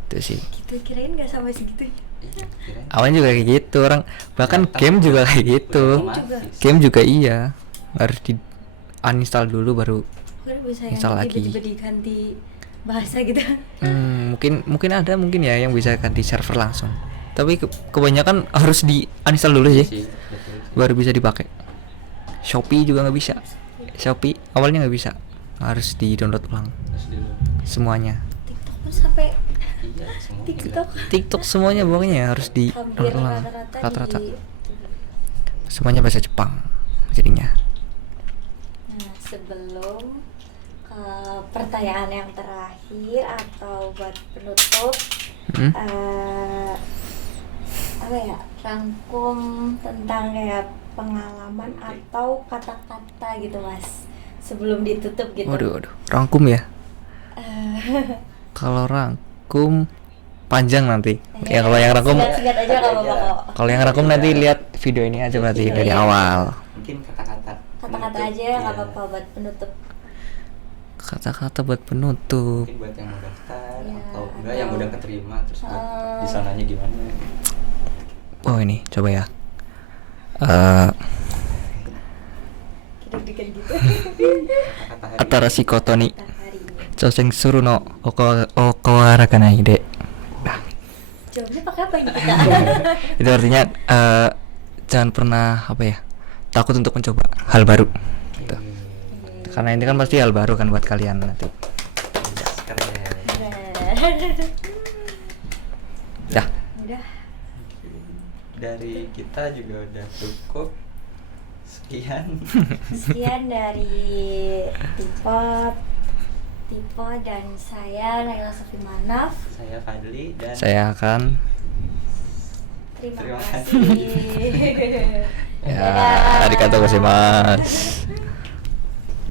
itu sih. Gitu, kirain nggak sampai segitu. Iya, kirain. Awalnya juga kayak gitu orang, bahkan Ternyata game juga kayak udah gitu. otomatis. Game juga iya, harus di uninstall dulu baru. Kan bisa yang Install lagi. tiba-tiba diganti bahasa gitu. Mungkin ada mungkin ya yang bisa ganti server langsung. Tapi kebanyakan harus di uninstall dulu Iya sih, betul sih. baru bisa dipakai. Shopee juga nggak bisa. Shopee awalnya nggak bisa, harus di download ulang Terus dulu. semuanya. TikTok pun sampai Iya, semua TikTok TikTok semuanya pokoknya harus di hampir download ulang. rata-rata di. Semuanya bahasa Jepang jadinya. Nah, sebelum ke pertanyaan yang terakhir atau buat penutup, Hmm? apa ya, rangkum tentang kayak pengalaman atau kata-kata gitu mas sebelum ditutup gitu. Waduh, rangkum ya. Eh, Kalau rangkum panjang nanti. Ya kalau yang rangkum, singkat aja kalau kok. kalau yang rangkum nanti lihat video ini aja berarti dari awal. Mungkin kata-kata. Kata-kata penutup, aja iya. nggak apa-apa buat penutup. Kata-kata buat penutup. Mungkin buat yang mau daftar Iya, atau enggak yang atau- udah keterima terus buat Ah. di sananya gimana. Oh ini coba ya. Deg-degan gitu. Kata-kata hari Atarashi koto ni Kata hari ini. choseng suru no okawarakanai de. Nah, Jawabnya pakai apa ini kita? itu artinya jangan pernah apa ya, takut untuk mencoba hal baru. Gitu. Karena ini kan pasti hal baru kan buat kalian nanti. keren. Dah. Udah. Dari kita juga udah cukup. Sekian dari Tipe dan saya Naila Sofi Manaf. Saya Fadli dan Saya akan Terima Terima kasih. ya arigatou gozaimasu.